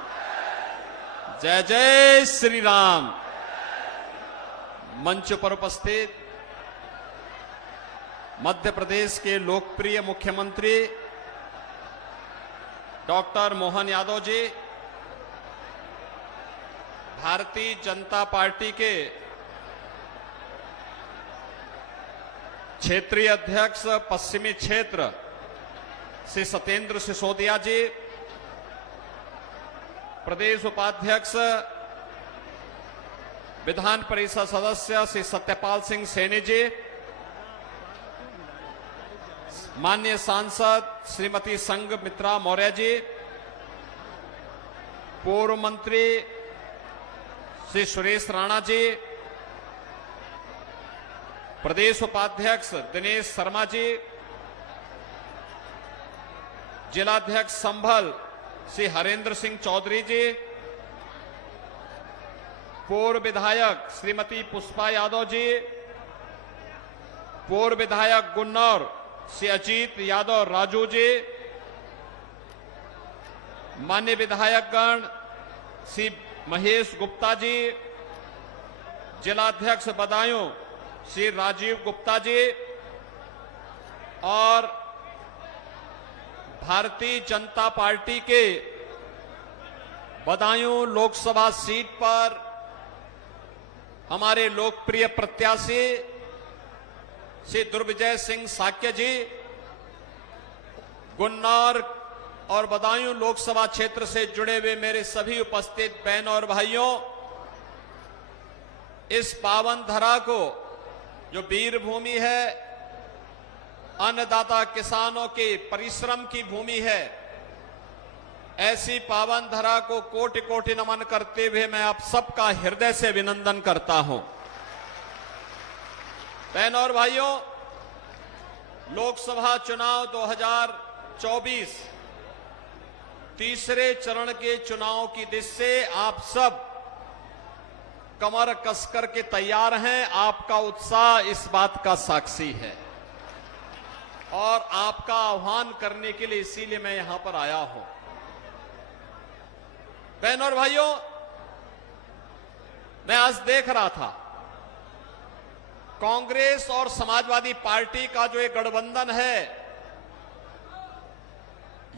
जय जय श्री राम। मंच पर उपस्थित मध्य प्रदेश के लोकप्रिय मुख्यमंत्री डॉक्टर मोहन यादव जी, भारतीय जनता पार्टी के क्षेत्रीय अध्यक्ष पश्चिमी क्षेत्र श्री सत्येंद्र सिसोदिया जी, प्रदेश उपाध्यक्ष विधान परिषद सदस्य श्री सत्यपाल सिंह सैनी जी, माननीय सांसद श्रीमती संघमित्रा मौर्य जी, पूर्व मंत्री श्री सुरेश राणा जी, प्रदेश उपाध्यक्ष दिनेश शर्मा जी, जिलाध्यक्ष संभल श्री हरेंद्र सिंह चौधरी जी, पूर्व विधायक श्रीमती पुष्पा यादव जी, पूर्व विधायक गुन्नौर श्री अजीत यादव राजू जी, मान्य विधायकगण श्री महेश गुप्ता जी, जिलाध्यक्ष बदायूं श्री राजीव गुप्ता जी और भारतीय जनता पार्टी के बदायूं लोकसभा सीट पर हमारे लोकप्रिय प्रत्याशी श्री दुर्विजय सिंह साक्य जी, गुन्नौर और बदायूं लोकसभा क्षेत्र से जुड़े हुए मेरे सभी उपस्थित बहनों और भाइयों, इस पावन धरा को जो वीर भूमि है, अन्नदाता किसानों के परिश्रम की भूमि है, ऐसी पावन धरा को कोटि कोटि नमन करते हुए मैं आप सबका हृदय से अभिनंदन करता हूं। बहनों और भाइयों, लोकसभा चुनाव 2024 तीसरे चरण के चुनाव की दिशा से आप सब कमर कसकर के तैयार हैं। आपका उत्साह इस बात का साक्षी है और आपका आह्वान करने के लिए इसीलिए मैं यहां पर आया हूं। बहनों और भाइयों, मैं आज देख रहा था कांग्रेस और समाजवादी पार्टी का जो एक गठबंधन है,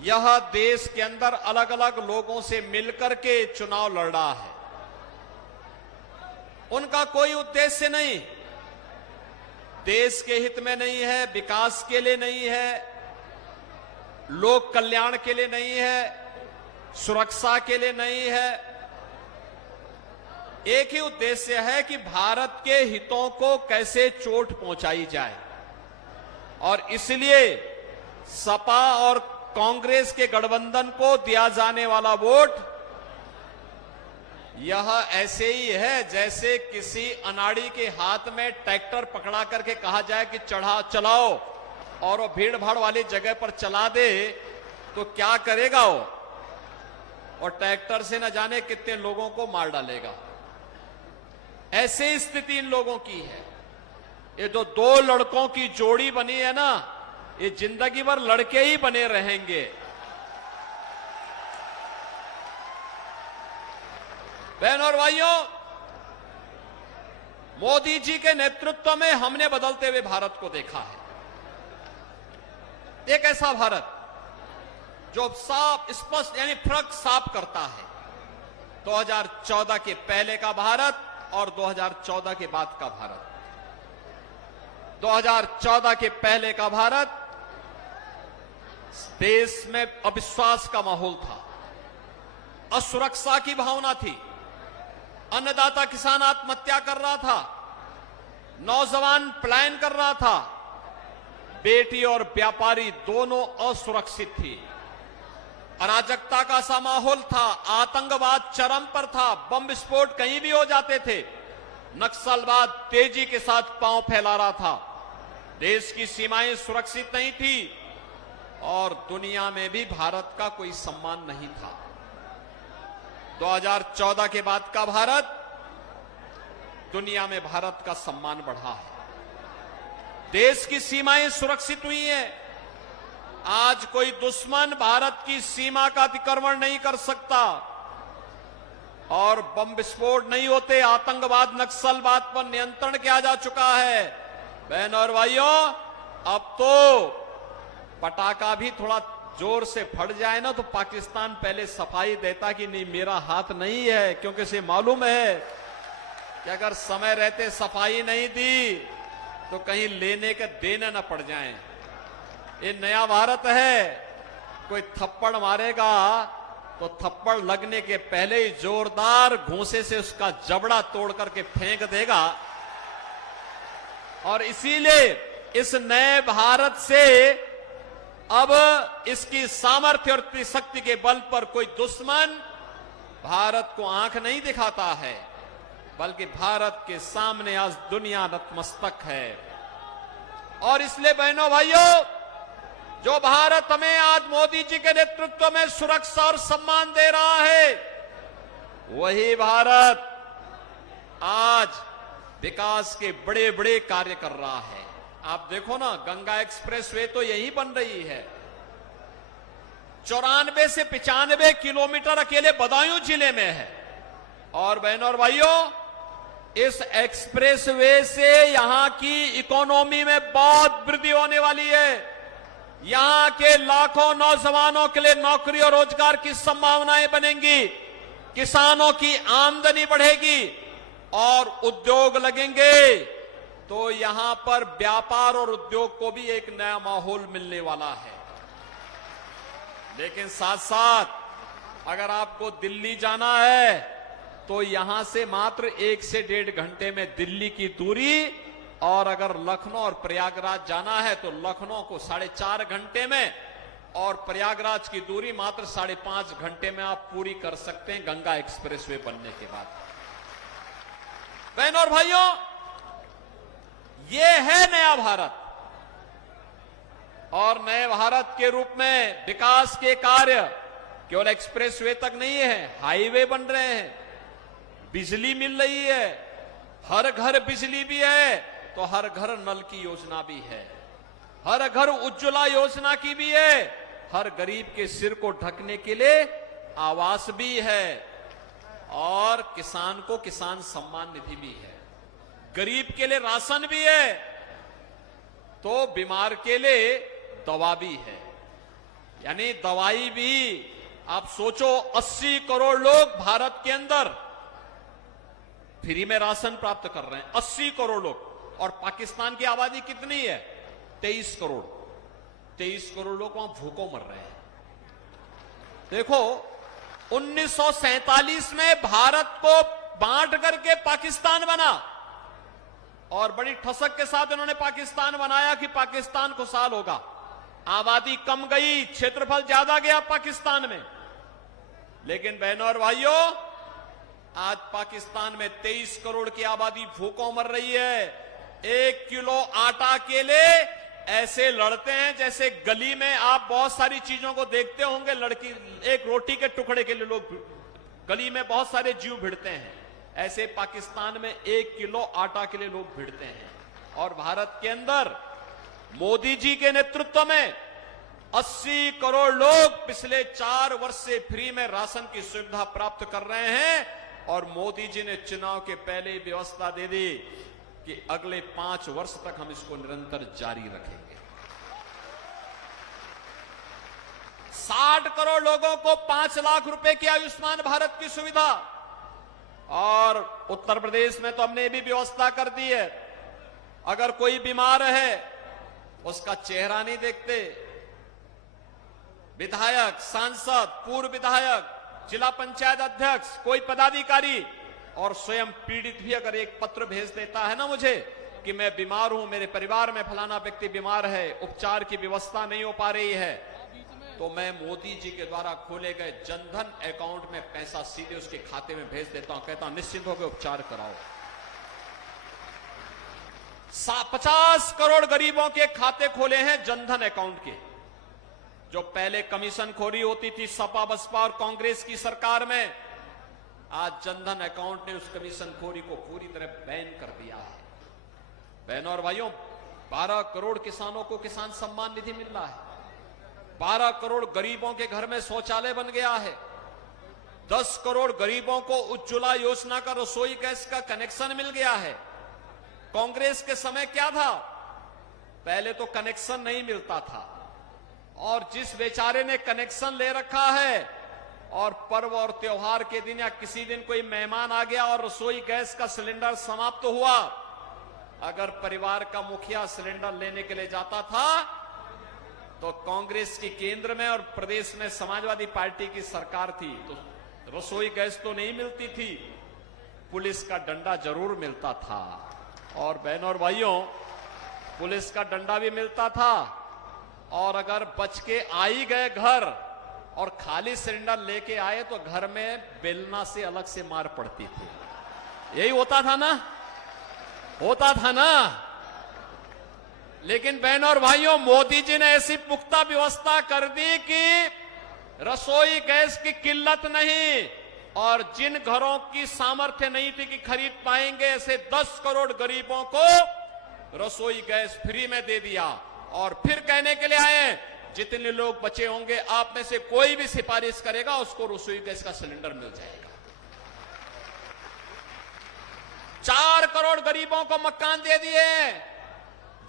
यह देश के अंदर अलग अलग लोगों से मिलकर के चुनाव लड़ रहा है। उनका कोई उद्देश्य नहीं, देश के हित में नहीं है, विकास के लिए नहीं है, लोक कल्याण के लिए नहीं है, सुरक्षा के लिए नहीं है। एक ही उद्देश्य है कि भारत के हितों को कैसे चोट पहुंचाई जाए और इसलिए सपा और कांग्रेस के गठबंधन को दिया जाने वाला वोट यह ऐसे ही है जैसे किसी अनाड़ी के हाथ में ट्रैक्टर पकड़ा करके कहा जाए कि चलाओ और वो भीड़ भाड़ वाली जगह पर चला दे तो क्या करेगा वो, और ट्रैक्टर से न जाने कितने लोगों को मार डालेगा। ऐसे स्थिति इन लोगों की है। ये जो दो लड़कों की जोड़ी बनी है ना, ये जिंदगी भर लड़के ही बने रहेंगे। बहनों और भाइयों, मोदी जी के नेतृत्व में हमने बदलते हुए भारत को देखा है। एक ऐसा भारत जो साफ स्पष्ट यानी फर्क साफ करता है 2014 के पहले का भारत और 2014 के बाद का भारत। 2014 के पहले का भारत, देश में अविश्वास का माहौल था, असुरक्षा की भावना थी, अन्नदाता किसान आत्महत्या कर रहा था, नौजवान पलायन कर रहा था, बेटी और व्यापारी दोनों असुरक्षित थी, अराजकता का सा माहौल था, आतंकवाद चरम पर था, बम विस्फोट कहीं भी हो जाते थे, नक्सलवाद तेजी के साथ पांव फैला रहा था, देश की सीमाएं सुरक्षित नहीं थी और दुनिया में भी भारत का कोई सम्मान नहीं था। 2014 के बाद का भारत, दुनिया में भारत का सम्मान बढ़ा है, देश की सीमाएं सुरक्षित हुई हैं। आज कोई दुश्मन भारत की सीमा का अतिक्रमण नहीं कर सकता और बम विस्फोट नहीं होते, आतंकवाद नक्सलवाद पर नियंत्रण किया जा चुका है। बहनों और भाइयों, अब तो पटाखा भी थोड़ा जोर से फट जाए ना तो पाकिस्तान पहले सफाई देता कि नहीं मेरा हाथ नहीं है, क्योंकि इसे मालूम है कि अगर समय रहते सफाई नहीं दी तो कहीं लेने के देने न पड़ जाएं। ये नया भारत है, कोई थप्पड़ मारेगा तो थप्पड़ लगने के पहले ही जोरदार घूंसे से उसका जबड़ा तोड़ करके फेंक देगा। और इसीलिए इस नए भारत से अब इसकी सामर्थ्य और शक्ति के बल पर कोई दुश्मन भारत को आंख नहीं दिखाता है, बल्कि भारत के सामने आज दुनिया नतमस्तक है। और इसलिए बहनों भाइयों, जो भारत हमें आज मोदी जी के नेतृत्व में सुरक्षा और सम्मान दे रहा है, वही भारत आज विकास के बड़े बड़े कार्य कर रहा है। आप देखो ना, गंगा एक्सप्रेसवे तो यही बन रही है, 94 से 95 किलोमीटर अकेले बदायूं जिले में है। और बहनों और भाइयों, इस एक्सप्रेसवे से यहां की इकोनॉमी में बहुत वृद्धि होने वाली है। यहां के लाखों नौजवानों के लिए नौकरी और रोजगार की संभावनाएं बनेंगी, किसानों की आमदनी बढ़ेगी और उद्योग लगेंगे, तो यहां पर व्यापार और उद्योग को भी एक नया माहौल मिलने वाला है। लेकिन साथ साथ अगर आपको दिल्ली जाना है तो यहां से मात्र 1 से 1.5 घंटे में दिल्ली की दूरी, और अगर लखनऊ और प्रयागराज जाना है तो लखनऊ को 4.5 घंटे में और प्रयागराज की दूरी मात्र 5.5 घंटे में आप पूरी कर सकते हैं गंगा एक्सप्रेसवे बनने के बाद। बहनों और भाइयों, ये है नया भारत, और नए भारत के रूप में विकास के कार्य केवल एक्सप्रेसवे तक नहीं है, हाईवे बन रहे हैं, बिजली मिल रही है, हर घर बिजली भी है तो हर घर नल की योजना भी है, हर घर उज्ज्वला योजना की भी है, हर गरीब के सिर को ढकने के लिए आवास भी है, और किसान को किसान सम्मान निधि भी है, गरीब के लिए राशन भी है, तो बीमार के लिए दवा भी है। यानी दवाई भी, आप सोचो 80 करोड़ लोग भारत के अंदर फ्री में राशन प्राप्त कर रहे हैं, 80 करोड़ लोग। और पाकिस्तान की आबादी कितनी है? 23 करोड़। 23 करोड़ लोग वहां भूखों मर रहे हैं। देखो, 1947 में भारत को बांट करके पाकिस्तान बना, और बड़ी ठसक के साथ इन्होंने पाकिस्तान बनाया कि पाकिस्तान खुशहाल होगा। आबादी कम गई, क्षेत्रफल ज्यादा गया पाकिस्तान में, लेकिन बहनों और भाइयों, आज पाकिस्तान में 23 करोड़ की आबादी भूखों मर रही है। 1 किलो आटा के लिए ऐसे लड़ते हैं जैसे गली में आप बहुत सारी चीजों को देखते होंगे, लड़की एक रोटी के टुकड़े के लिए लोग गली में बहुत सारे जीव भिड़ते हैं, ऐसे पाकिस्तान में 1 किलो आटा के लिए लोग भिड़ते हैं। और भारत के अंदर मोदी जी के नेतृत्व में 80 करोड़ लोग पिछले 4 वर्ष से फ्री में राशन की सुविधा प्राप्त कर रहे हैं और मोदी जी ने चुनाव के पहले ही व्यवस्था दे दी कि अगले 5 वर्ष तक हम इसको निरंतर जारी रखेंगे। 60 करोड़ लोगों को 5 लाख रुपए की आयुष्मान भारत की सुविधा, और उत्तर प्रदेश में तो हमने ये भी व्यवस्था कर दी है, अगर कोई बीमार है उसका चेहरा नहीं देखते, विधायक, सांसद, पूर्व विधायक, जिला पंचायत अध्यक्ष, कोई पदाधिकारी और स्वयं पीड़ित भी अगर एक पत्र भेज देता है ना मुझे कि मैं बीमार हूं, मेरे परिवार में फलाना व्यक्ति बीमार है, उपचार की व्यवस्था नहीं हो पा रही है, तो मैं मोदी जी के द्वारा खोले गए जनधन अकाउंट में पैसा सीधे उसके खाते में भेज देता हूं, कहता हूं निश्चिंत होकर उपचार कराओ। 50 करोड़ गरीबों के खाते खोले हैं जनधन अकाउंट के। जो पहले कमीशन खोरी होती थी सपा बसपा और कांग्रेस की सरकार में, आज जनधन अकाउंट ने उस कमीशन खोरी को पूरी तरह बैन कर दिया है। बहनों और भाइयों, 12 करोड़ किसानों को किसान सम्मान निधि मिल रहा है, 12 करोड़ गरीबों के घर में शौचालय बन गया है, 10 करोड़ गरीबों को उज्ज्वला योजना का रसोई गैस का कनेक्शन मिल गया है। कांग्रेस के समय क्या था, पहले तो कनेक्शन नहीं मिलता था और जिस बेचारे ने कनेक्शन ले रखा है और पर्व और त्योहार के दिन या किसी दिन कोई मेहमान आ गया और रसोई गैस का सिलेंडर समाप्त हुआ, अगर परिवार का मुखिया सिलेंडर लेने के लिए जाता था तो कांग्रेस की केंद्र में और प्रदेश में समाजवादी पार्टी की सरकार थी, तो रसोई गैस तो नहीं मिलती थी, पुलिस का डंडा जरूर मिलता था। और बहनों और भाइयों, पुलिस का डंडा भी मिलता था और अगर बच के आ ही गए घर और खाली सिलेंडर लेके आए तो घर में बेलना से अलग से मार पड़ती थी। यही होता था ना, होता था ना। लेकिन बहनों और भाइयों, मोदी जी ने ऐसी पुख्ता व्यवस्था कर दी कि रसोई गैस की किल्लत नहीं, और जिन घरों की सामर्थ्य नहीं थी कि खरीद पाएंगे, ऐसे 10 करोड़ गरीबों को रसोई गैस फ्री में दे दिया। और फिर कहने के लिए आए, जितने लोग बचे होंगे आप में से कोई भी सिफारिश करेगा उसको रसोई गैस का सिलेंडर मिल जाएगा। 4 करोड़ गरीबों को मकान दे दिए।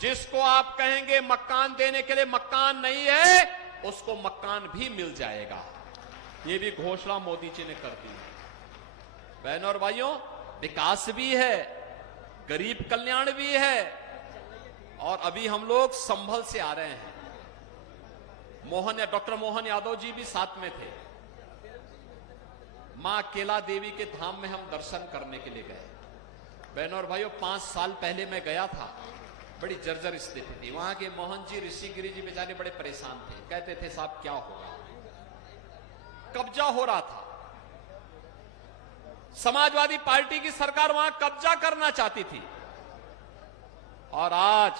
जिसको आप कहेंगे मकान देने के लिए मकान नहीं है, उसको मकान भी मिल जाएगा। ये भी घोषणा मोदी जी ने कर दी। बहनों और भाइयों, विकास भी है, गरीब कल्याण भी है, और अभी हम लोग संभल से आ रहे हैं। डॉक्टर मोहन यादव जी भी साथ में थे। मां केला देवी के धाम में हम दर्शन करने के लिए गए। बहनों और भाइयों, 5 साल पहले मैं गया था, बड़ी जर्जर स्थिति थी वहां के। मोहन जी, ऋषिगिरी जी बेचारे बड़े परेशान थे, कहते थे साहब क्या होगा, कब्जा हो रहा था। समाजवादी पार्टी की सरकार वहां कब्जा करना चाहती थी। और आज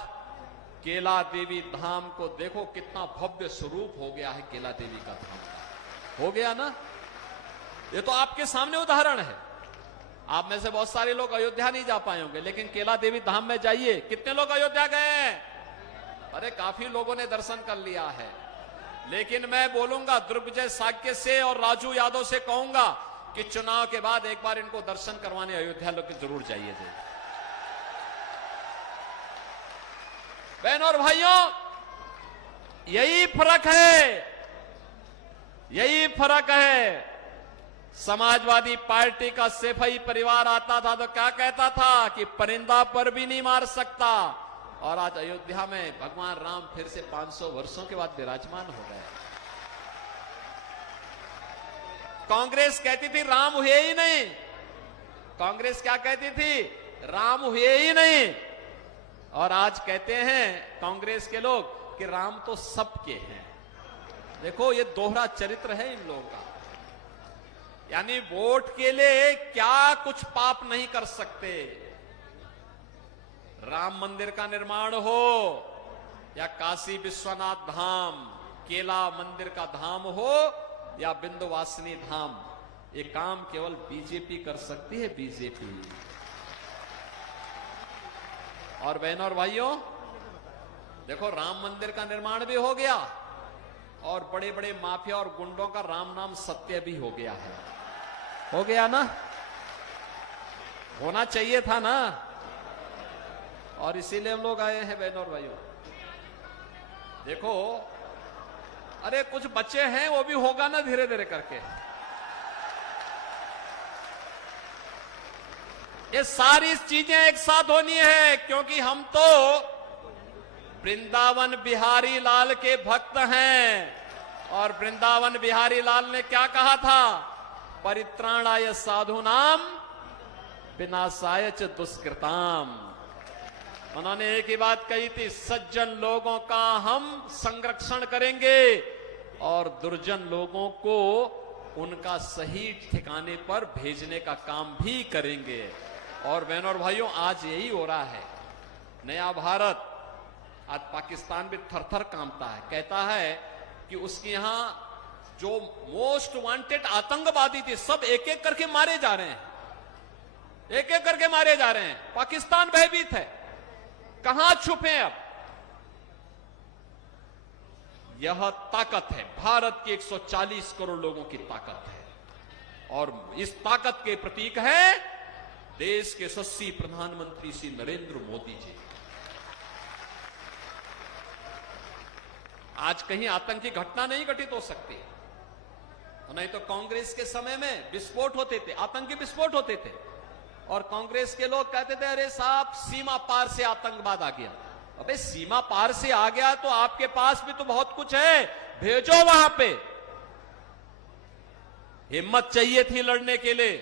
केला देवी धाम को देखो, कितना भव्य स्वरूप हो गया है केला देवी का धाम। हो गया ना, ये तो आपके सामने उदाहरण है। आप में से बहुत सारे लोग अयोध्या नहीं जा पाए होंगे, लेकिन केला देवी धाम में जाइए। कितने लोग अयोध्या गए? अरे काफी लोगों ने दर्शन कर लिया है। लेकिन मैं बोलूंगा, दुर्गविजय साक्य से और राजू यादव से कहूंगा कि चुनाव के बाद एक बार इनको दर्शन करवाने अयोध्या लोग जरूर जाइए। बहनों और भाइयों, यही फर्क है, यही फर्क है। समाजवादी पार्टी का सेफई परिवार आता था तो क्या कहता था कि परिंदा पर भी नहीं मार सकता, और आज अयोध्या में भगवान राम फिर से 500 वर्षों के बाद विराजमान हो गए। कांग्रेस कहती थी राम हुए ही नहीं। कांग्रेस क्या कहती थी? राम हुए ही नहीं। और आज कहते हैं कांग्रेस के लोग कि राम तो सबके हैं। देखो, ये दोहरा चरित्र है इन लोगों का। यानी वोट के लिए क्या कुछ पाप नहीं कर सकते। राम मंदिर का निर्माण हो या काशी विश्वनाथ धाम, केला मंदिर का धाम हो या विंध्यवासिनी धाम, ये काम केवल बीजेपी कर सकती है, बीजेपी। और बहनों और भाइयों, देखो राम मंदिर का निर्माण भी हो गया और बड़े बड़े माफिया और गुंडों का राम नाम सत्य भी हो गया है। हो गया ना, होना चाहिए था ना, और इसीलिए हम लोग आए हैं बहनों और भाइयों। देखो अरे कुछ बच्चे हैं, वो भी होगा ना धीरे धीरे करके। ये सारी चीजें एक साथ होनी है, क्योंकि हम तो वृंदावन बिहारी लाल के भक्त हैं। और वृंदावन बिहारी लाल ने क्या कहा था? परित्राणाय साधूनाम विनाशाय च दुष्कृताम। उन्होंने एक ही बात कही थी, सज्जन लोगों का हम संरक्षण करेंगे और दुर्जन लोगों को उनका सही ठिकाने पर भेजने का काम भी करेंगे। और बहनों और भाइयों, आज यही हो रहा है। नया भारत, आज पाकिस्तान भी थर थर कांपता है, कहता है कि उसके यहां जो मोस्ट वांटेड आतंकवादी थे सब एक एक करके मारे जा रहे हैं, एक एक करके मारे जा रहे हैं। पाकिस्तान भयभीत है, कहां छुपे अब? यह ताकत है, भारत की 140 करोड़ लोगों की ताकत है। और इस ताकत के प्रतीक है देश के यशस्वी प्रधानमंत्री श्री नरेंद्र मोदी जी। आज कहीं आतंकी घटना नहीं घटित हो सकती, नहीं तो कांग्रेस के समय में विस्फोट होते थे, आतंकी विस्फोट होते थे, और कांग्रेस के लोग कहते थे अरे साहब सीमा पार से आतंकवाद आ गया। अबे सीमा पार से आ गया तो आपके पास भी तो बहुत कुछ है, भेजो वहां पे। हिम्मत चाहिए थी लड़ने के लिए,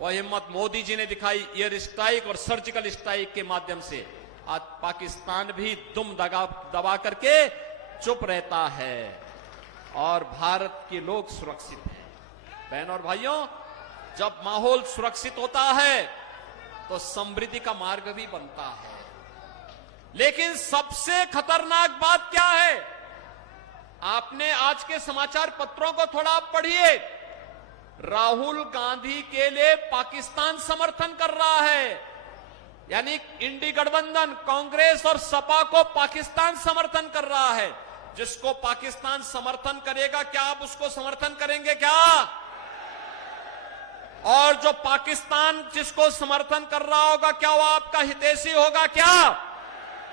वह हिम्मत मोदी जी ने दिखाई एयर स्ट्राइक और सर्जिकल स्ट्राइक के माध्यम से। आज पाकिस्तान भी दुम दबा करके चुप रहता है और भारत के लोग सुरक्षित हैं। बहनों और भाइयों, जब माहौल सुरक्षित होता है तो समृद्धि का मार्ग भी बनता है। लेकिन सबसे खतरनाक बात क्या है? आपने आज के समाचार पत्रों को थोड़ा आप पढ़िए। राहुल गांधी के लिए पाकिस्तान समर्थन कर रहा है, यानी इंडी गठबंधन कांग्रेस और सपा को पाकिस्तान समर्थन कर रहा है। जिसको पाकिस्तान समर्थन करेगा, क्या आप उसको समर्थन करेंगे क्या? और जो पाकिस्तान जिसको समर्थन कर रहा होगा, क्या वो आपका हितैषी होगा क्या?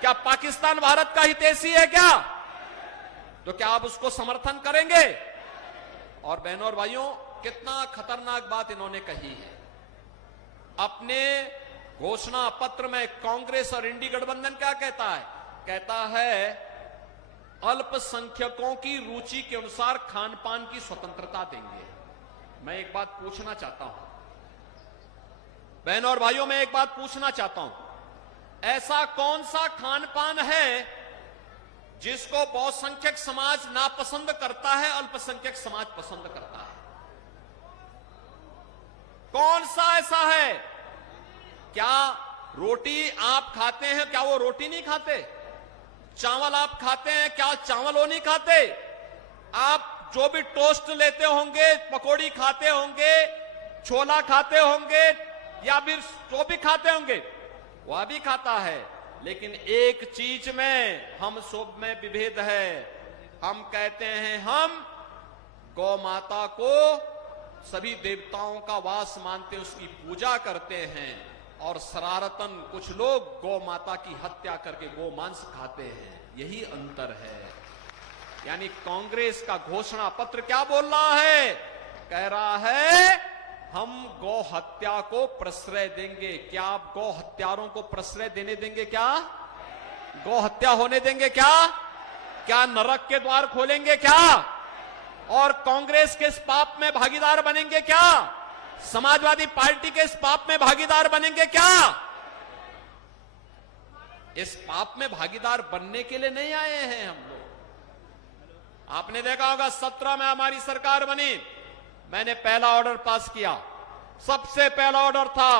क्या पाकिस्तान भारत का हितैषी है क्या? तो क्या आप उसको समर्थन करेंगे? और बहनों और भाइयों, कितना खतरनाक बात इन्होंने कही है। अपने घोषणा पत्र में कांग्रेस और इंडी गठबंधन क्या कहता है? कहता है अल्पसंख्यकों की रुचि के अनुसार खान पान की स्वतंत्रता देंगे। मैं एक बात पूछना चाहता हूं बहनों और भाइयों, मैं एक बात पूछना चाहता हूं, ऐसा कौन सा खान पान है जिसको बहुसंख्यक समाज नापसंद करता है, अल्पसंख्यक समाज पसंद करता है? कौन सा ऐसा है? क्या रोटी आप खाते हैं, क्या वो रोटी नहीं खाते? चावल आप खाते हैं, क्या चावल वो नहीं खाते? आप जो भी टोस्ट लेते होंगे, पकौड़ी खाते होंगे, छोला खाते होंगे, या फिर जो भी खाते होंगे वह भी खाता है। लेकिन एक चीज में हम सब में विभेद है। हम कहते हैं हम गौ माता को सभी देवताओं का वास मानते, उसकी पूजा करते हैं, और शरारतन कुछ लोग गौ माता की हत्या करके गौ मांस खाते हैं। यही अंतर है। यानी कांग्रेस का घोषणा पत्र क्या बोल रहा है? कह रहा है हम गौ हत्या को प्रश्रय देंगे। क्या आप गौ हत्यारों को प्रश्रय देने देंगे क्या? गौ हत्या होने देंगे क्या? क्या नरक के द्वार खोलेंगे क्या? और कांग्रेस के इस पाप में भागीदार बनेंगे क्या? समाजवादी पार्टी के इस पाप में भागीदार बनेंगे क्या? इस पाप में भागीदार बनने के लिए नहीं आए हैं हम लोग। आपने देखा होगा 17 में हमारी सरकार बनी, मैंने पहला ऑर्डर पास किया। सबसे पहला ऑर्डर था,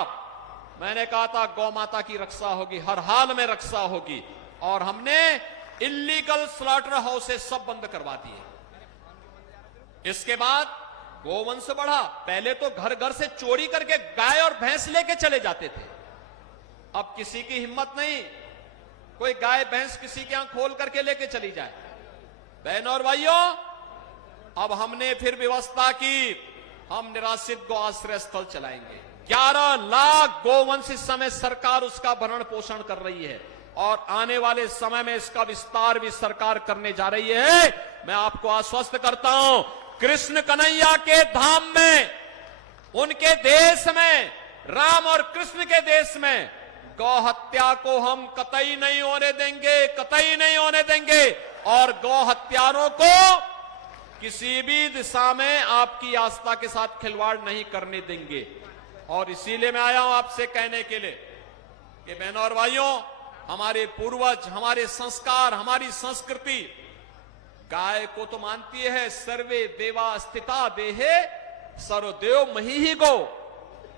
मैंने कहा था गौ माता की रक्षा होगी, हर हाल में रक्षा होगी, और हमने इलीगल स्लॉटर हाउसेस सब बंद करवा दिए। इसके बाद गोवंश बढ़ा। पहले तो घर घर से चोरी करके गाय और भैंस लेके चले जाते थे, अब किसी की हिम्मत नहीं। कोई गाय भैंस किसी के यहां खोल करके लेके चली जाए। बहनों और भाइयों, अब हमने फिर व्यवस्था की, हम निराश्रित गौ आश्रय स्थल चलाएंगे। 11 लाख गोवंश इस समय सरकार उसका भरण पोषण कर रही है और आने वाले समय में इसका विस्तार भी सरकार करने जा रही है। मैं आपको आश्वस्त करता हूं, कृष्ण कन्हैया के धाम में, उनके देश में, राम और कृष्ण के देश में गौ हत्या को हम कतई नहीं होने देंगे, कतई नहीं होने देंगे। और गौ हत्यारों को किसी भी दिशा में आपकी आस्था के साथ खिलवाड़ नहीं करने देंगे। और इसीलिए मैं आया हूं आपसे कहने के लिए कि बहनों और भाइयों, हमारे पूर्वज, हमारे संस्कार, हमारी संस्कृति गाय को तो मानती है, सर्वे देवा स्थिता देहे सर्वदेव मही ही गौ,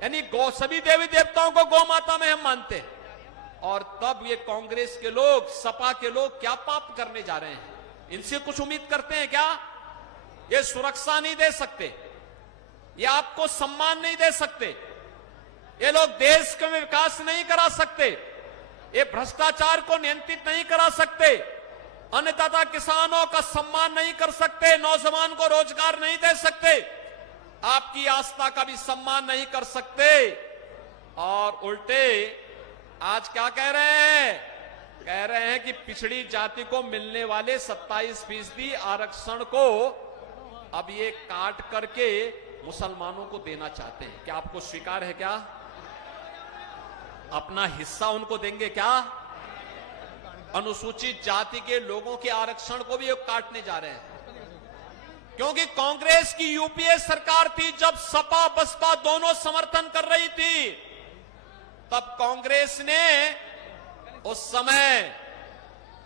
यानी गौ, सभी देवी देवताओं को गौ माता में हम मानते हैं। और तब ये कांग्रेस के लोग, सपा के लोग क्या पाप करने जा रहे हैं? इनसे कुछ उम्मीद करते हैं क्या? ये सुरक्षा नहीं दे सकते, ये आपको सम्मान नहीं दे सकते, ये लोग देश का विकास नहीं करा सकते, ये भ्रष्टाचार को नियंत्रित नहीं करा सकते, अन्नदाता किसानों का सम्मान नहीं कर सकते, नौजवान को रोजगार नहीं दे सकते, आपकी आस्था का भी सम्मान नहीं कर सकते। और उल्टे आज क्या कह रहे हैं? कह रहे हैं कि पिछड़ी जाति को मिलने वाले 27% आरक्षण को अब ये काट करके मुसलमानों को देना चाहते हैं। क्या आपको स्वीकार है? क्या अपना हिस्सा उनको देंगे? क्या अनुसूचित जाति के लोगों के आरक्षण को भी काटने जा रहे हैं? क्योंकि कांग्रेस की यूपीए सरकार थी, जब सपा बसपा दोनों समर्थन कर रही थी, तब कांग्रेस ने उस समय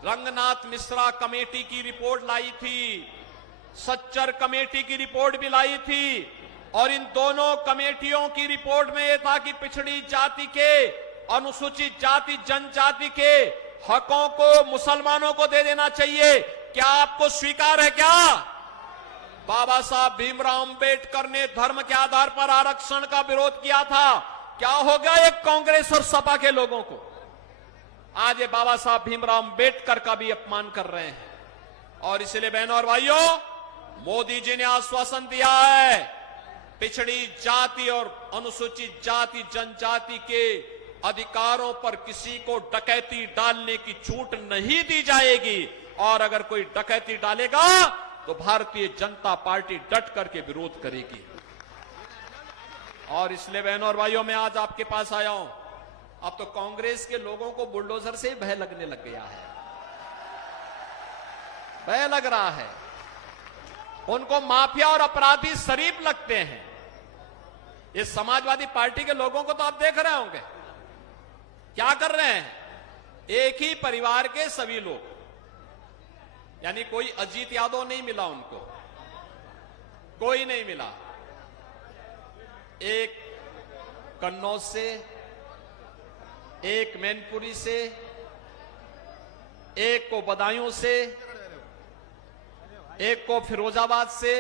रंगनाथ मिश्रा कमेटी की रिपोर्ट लाई थी, सच्चर कमेटी की रिपोर्ट भी लाई थी। और इन दोनों कमेटियों की रिपोर्ट में यह था कि पिछड़ी जाति के, अनुसूचित जाति जनजाति के हकों को मुसलमानों को दे देना चाहिए। क्या आपको स्वीकार है? क्या बाबा साहब भीमराव अंबेडकर ने धर्म के आधार पर आरक्षण का विरोध किया था? क्या हो गया ये कांग्रेस और सपा के लोगों को? आज ये बाबा साहब भीमराव अंबेडकर का भी अपमान कर रहे हैं। और इसलिए बहनों और भाइयों, मोदी जी ने आश्वासन दिया है, पिछड़ी जाति और अनुसूचित जाति जनजाति के अधिकारों पर किसी को डकैती डालने की छूट नहीं दी जाएगी। और अगर कोई डकैती डालेगा तो भारतीय जनता पार्टी डट करके विरोध करेगी। और इसलिए बहनों और भाइयों, मैं आज आपके पास आया हूं। अब तो कांग्रेस के लोगों को बुलडोजर से भय लगने लग गया है, भय लग रहा है। उनको माफिया और अपराधी शरीफ लगते हैं। इस समाजवादी पार्टी के लोगों को तो आप देख रहे होंगे क्या कर रहे हैं। एक ही परिवार के सभी लोग, यानी कोई अजीत यादव नहीं मिला उनको, कोई नहीं मिला। एक कन्नौज से, एक मैनपुरी से, एक को बदायूं से, एक को फिरोजाबाद से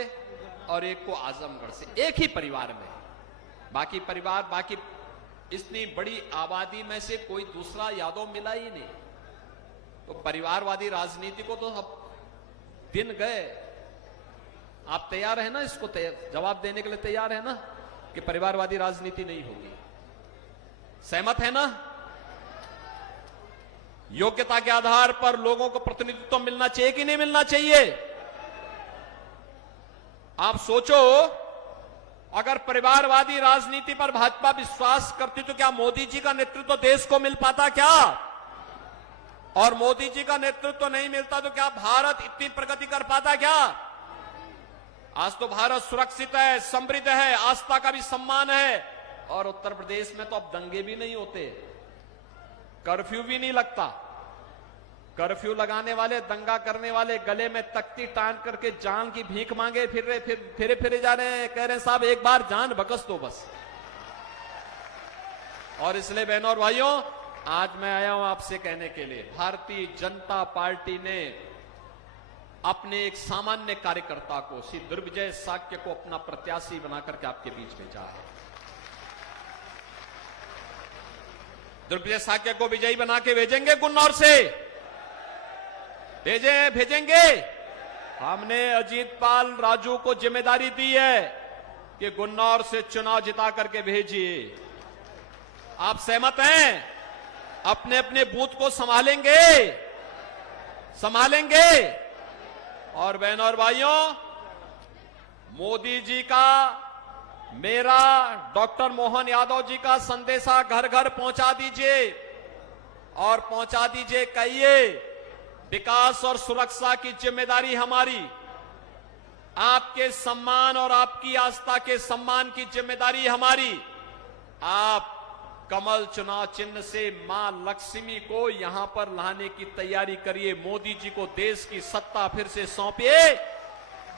और एक को आजमगढ़ से, एक ही परिवार में। बाकी परिवार, बाकी इतनी बड़ी आबादी में से कोई दूसरा यादव मिला ही नहीं। तो परिवारवादी राजनीति को तो अब दिन गए। आप तैयार है ना इसको जवाब देने के लिए? तैयार है ना कि परिवारवादी राजनीति नहीं होगी? सहमत है ना? योग्यता के आधार पर लोगों को प्रतिनिधित्व मिलना चाहिए कि नहीं मिलना चाहिए? आप सोचो, अगर परिवारवादी राजनीति पर भाजपा विश्वास करती तो क्या मोदी जी का नेतृत्व देश को मिल पाता? क्या और मोदी जी का नेतृत्व नहीं मिलता तो क्या भारत इतनी प्रगति कर पाता? क्या आज तो भारत सुरक्षित है, समृद्ध है, आस्था का भी सम्मान है। और उत्तर प्रदेश में तो अब दंगे भी नहीं होते, कर्फ्यू भी नहीं लगता। कर्फ्यू लगाने वाले, दंगा करने वाले गले में तख्ती टांग करके जान की भीख मांगे फिरे जा रहे हैं, कह रहे हैं साहब एक बार जान बकस दो बस। और इसलिए बहनों और भाइयों, आज मैं आया हूं आपसे कहने के लिए, भारतीय जनता पार्टी ने अपने एक सामान्य कार्यकर्ता को, श्री दुर्विजय साक्य को अपना प्रत्याशी बनाकर के आपके बीच में भेजा है। दुर्विजय साक्य को विजयी बना के भेजेंगे गुन्नौर से, भेजेंगे। हमने अजीत पाल राजू को जिम्मेदारी दी है कि गुन्नौर से चुनाव जिता करके भेजिए। आप सहमत हैं? अपने अपने बूथ को संभालेंगे। और बहनों और भाइयों, मोदी जी का, मेरा, डॉक्टर मोहन यादव जी का संदेशा घर घर पहुंचा दीजिए और पहुंचा दीजिए। कहिए विकास और सुरक्षा की जिम्मेदारी हमारी, आपके सम्मान और आपकी आस्था के सम्मान की जिम्मेदारी हमारी। आप कमल चुनाव चिन्ह से मां लक्ष्मी को यहां पर लाने की तैयारी करिए। मोदी जी को देश की सत्ता फिर से सौंपिए।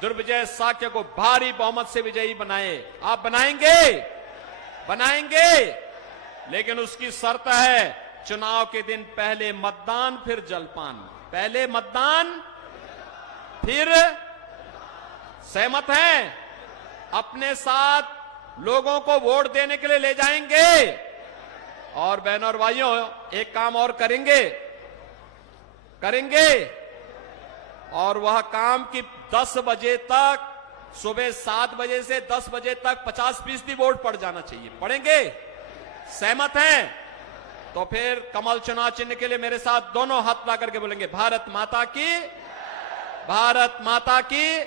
दुर्विजय साक्य को भारी बहुमत से विजयी बनाए। आप बनाएंगे, लेकिन उसकी शर्त है चुनाव के दिन पहले मतदान फिर जलपान। पहले मतदान फिर, सहमत हैं? अपने साथ लोगों को वोट देने के लिए ले जाएंगे। और बहनों और भाइयों, एक काम और करेंगे और वह काम कि 10 बजे तक, सुबह 7 बजे से 10 बजे तक 50% वोट पड़ जाना चाहिए। पड़ेंगे? सहमत हैं? तो फिर कमल चुनाव चिन्ह के लिए मेरे साथ दोनों हाथ ला करके बोलेंगे, भारत माता की, भारत माता की,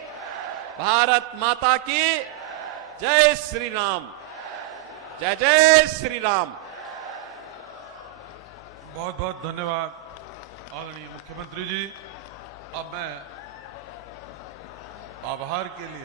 भारत माता की जय श्री राम, जय जय श्री राम। बहुत बहुत धन्यवाद आदरणीय मुख्यमंत्री जी। अब मैं आभार के लिए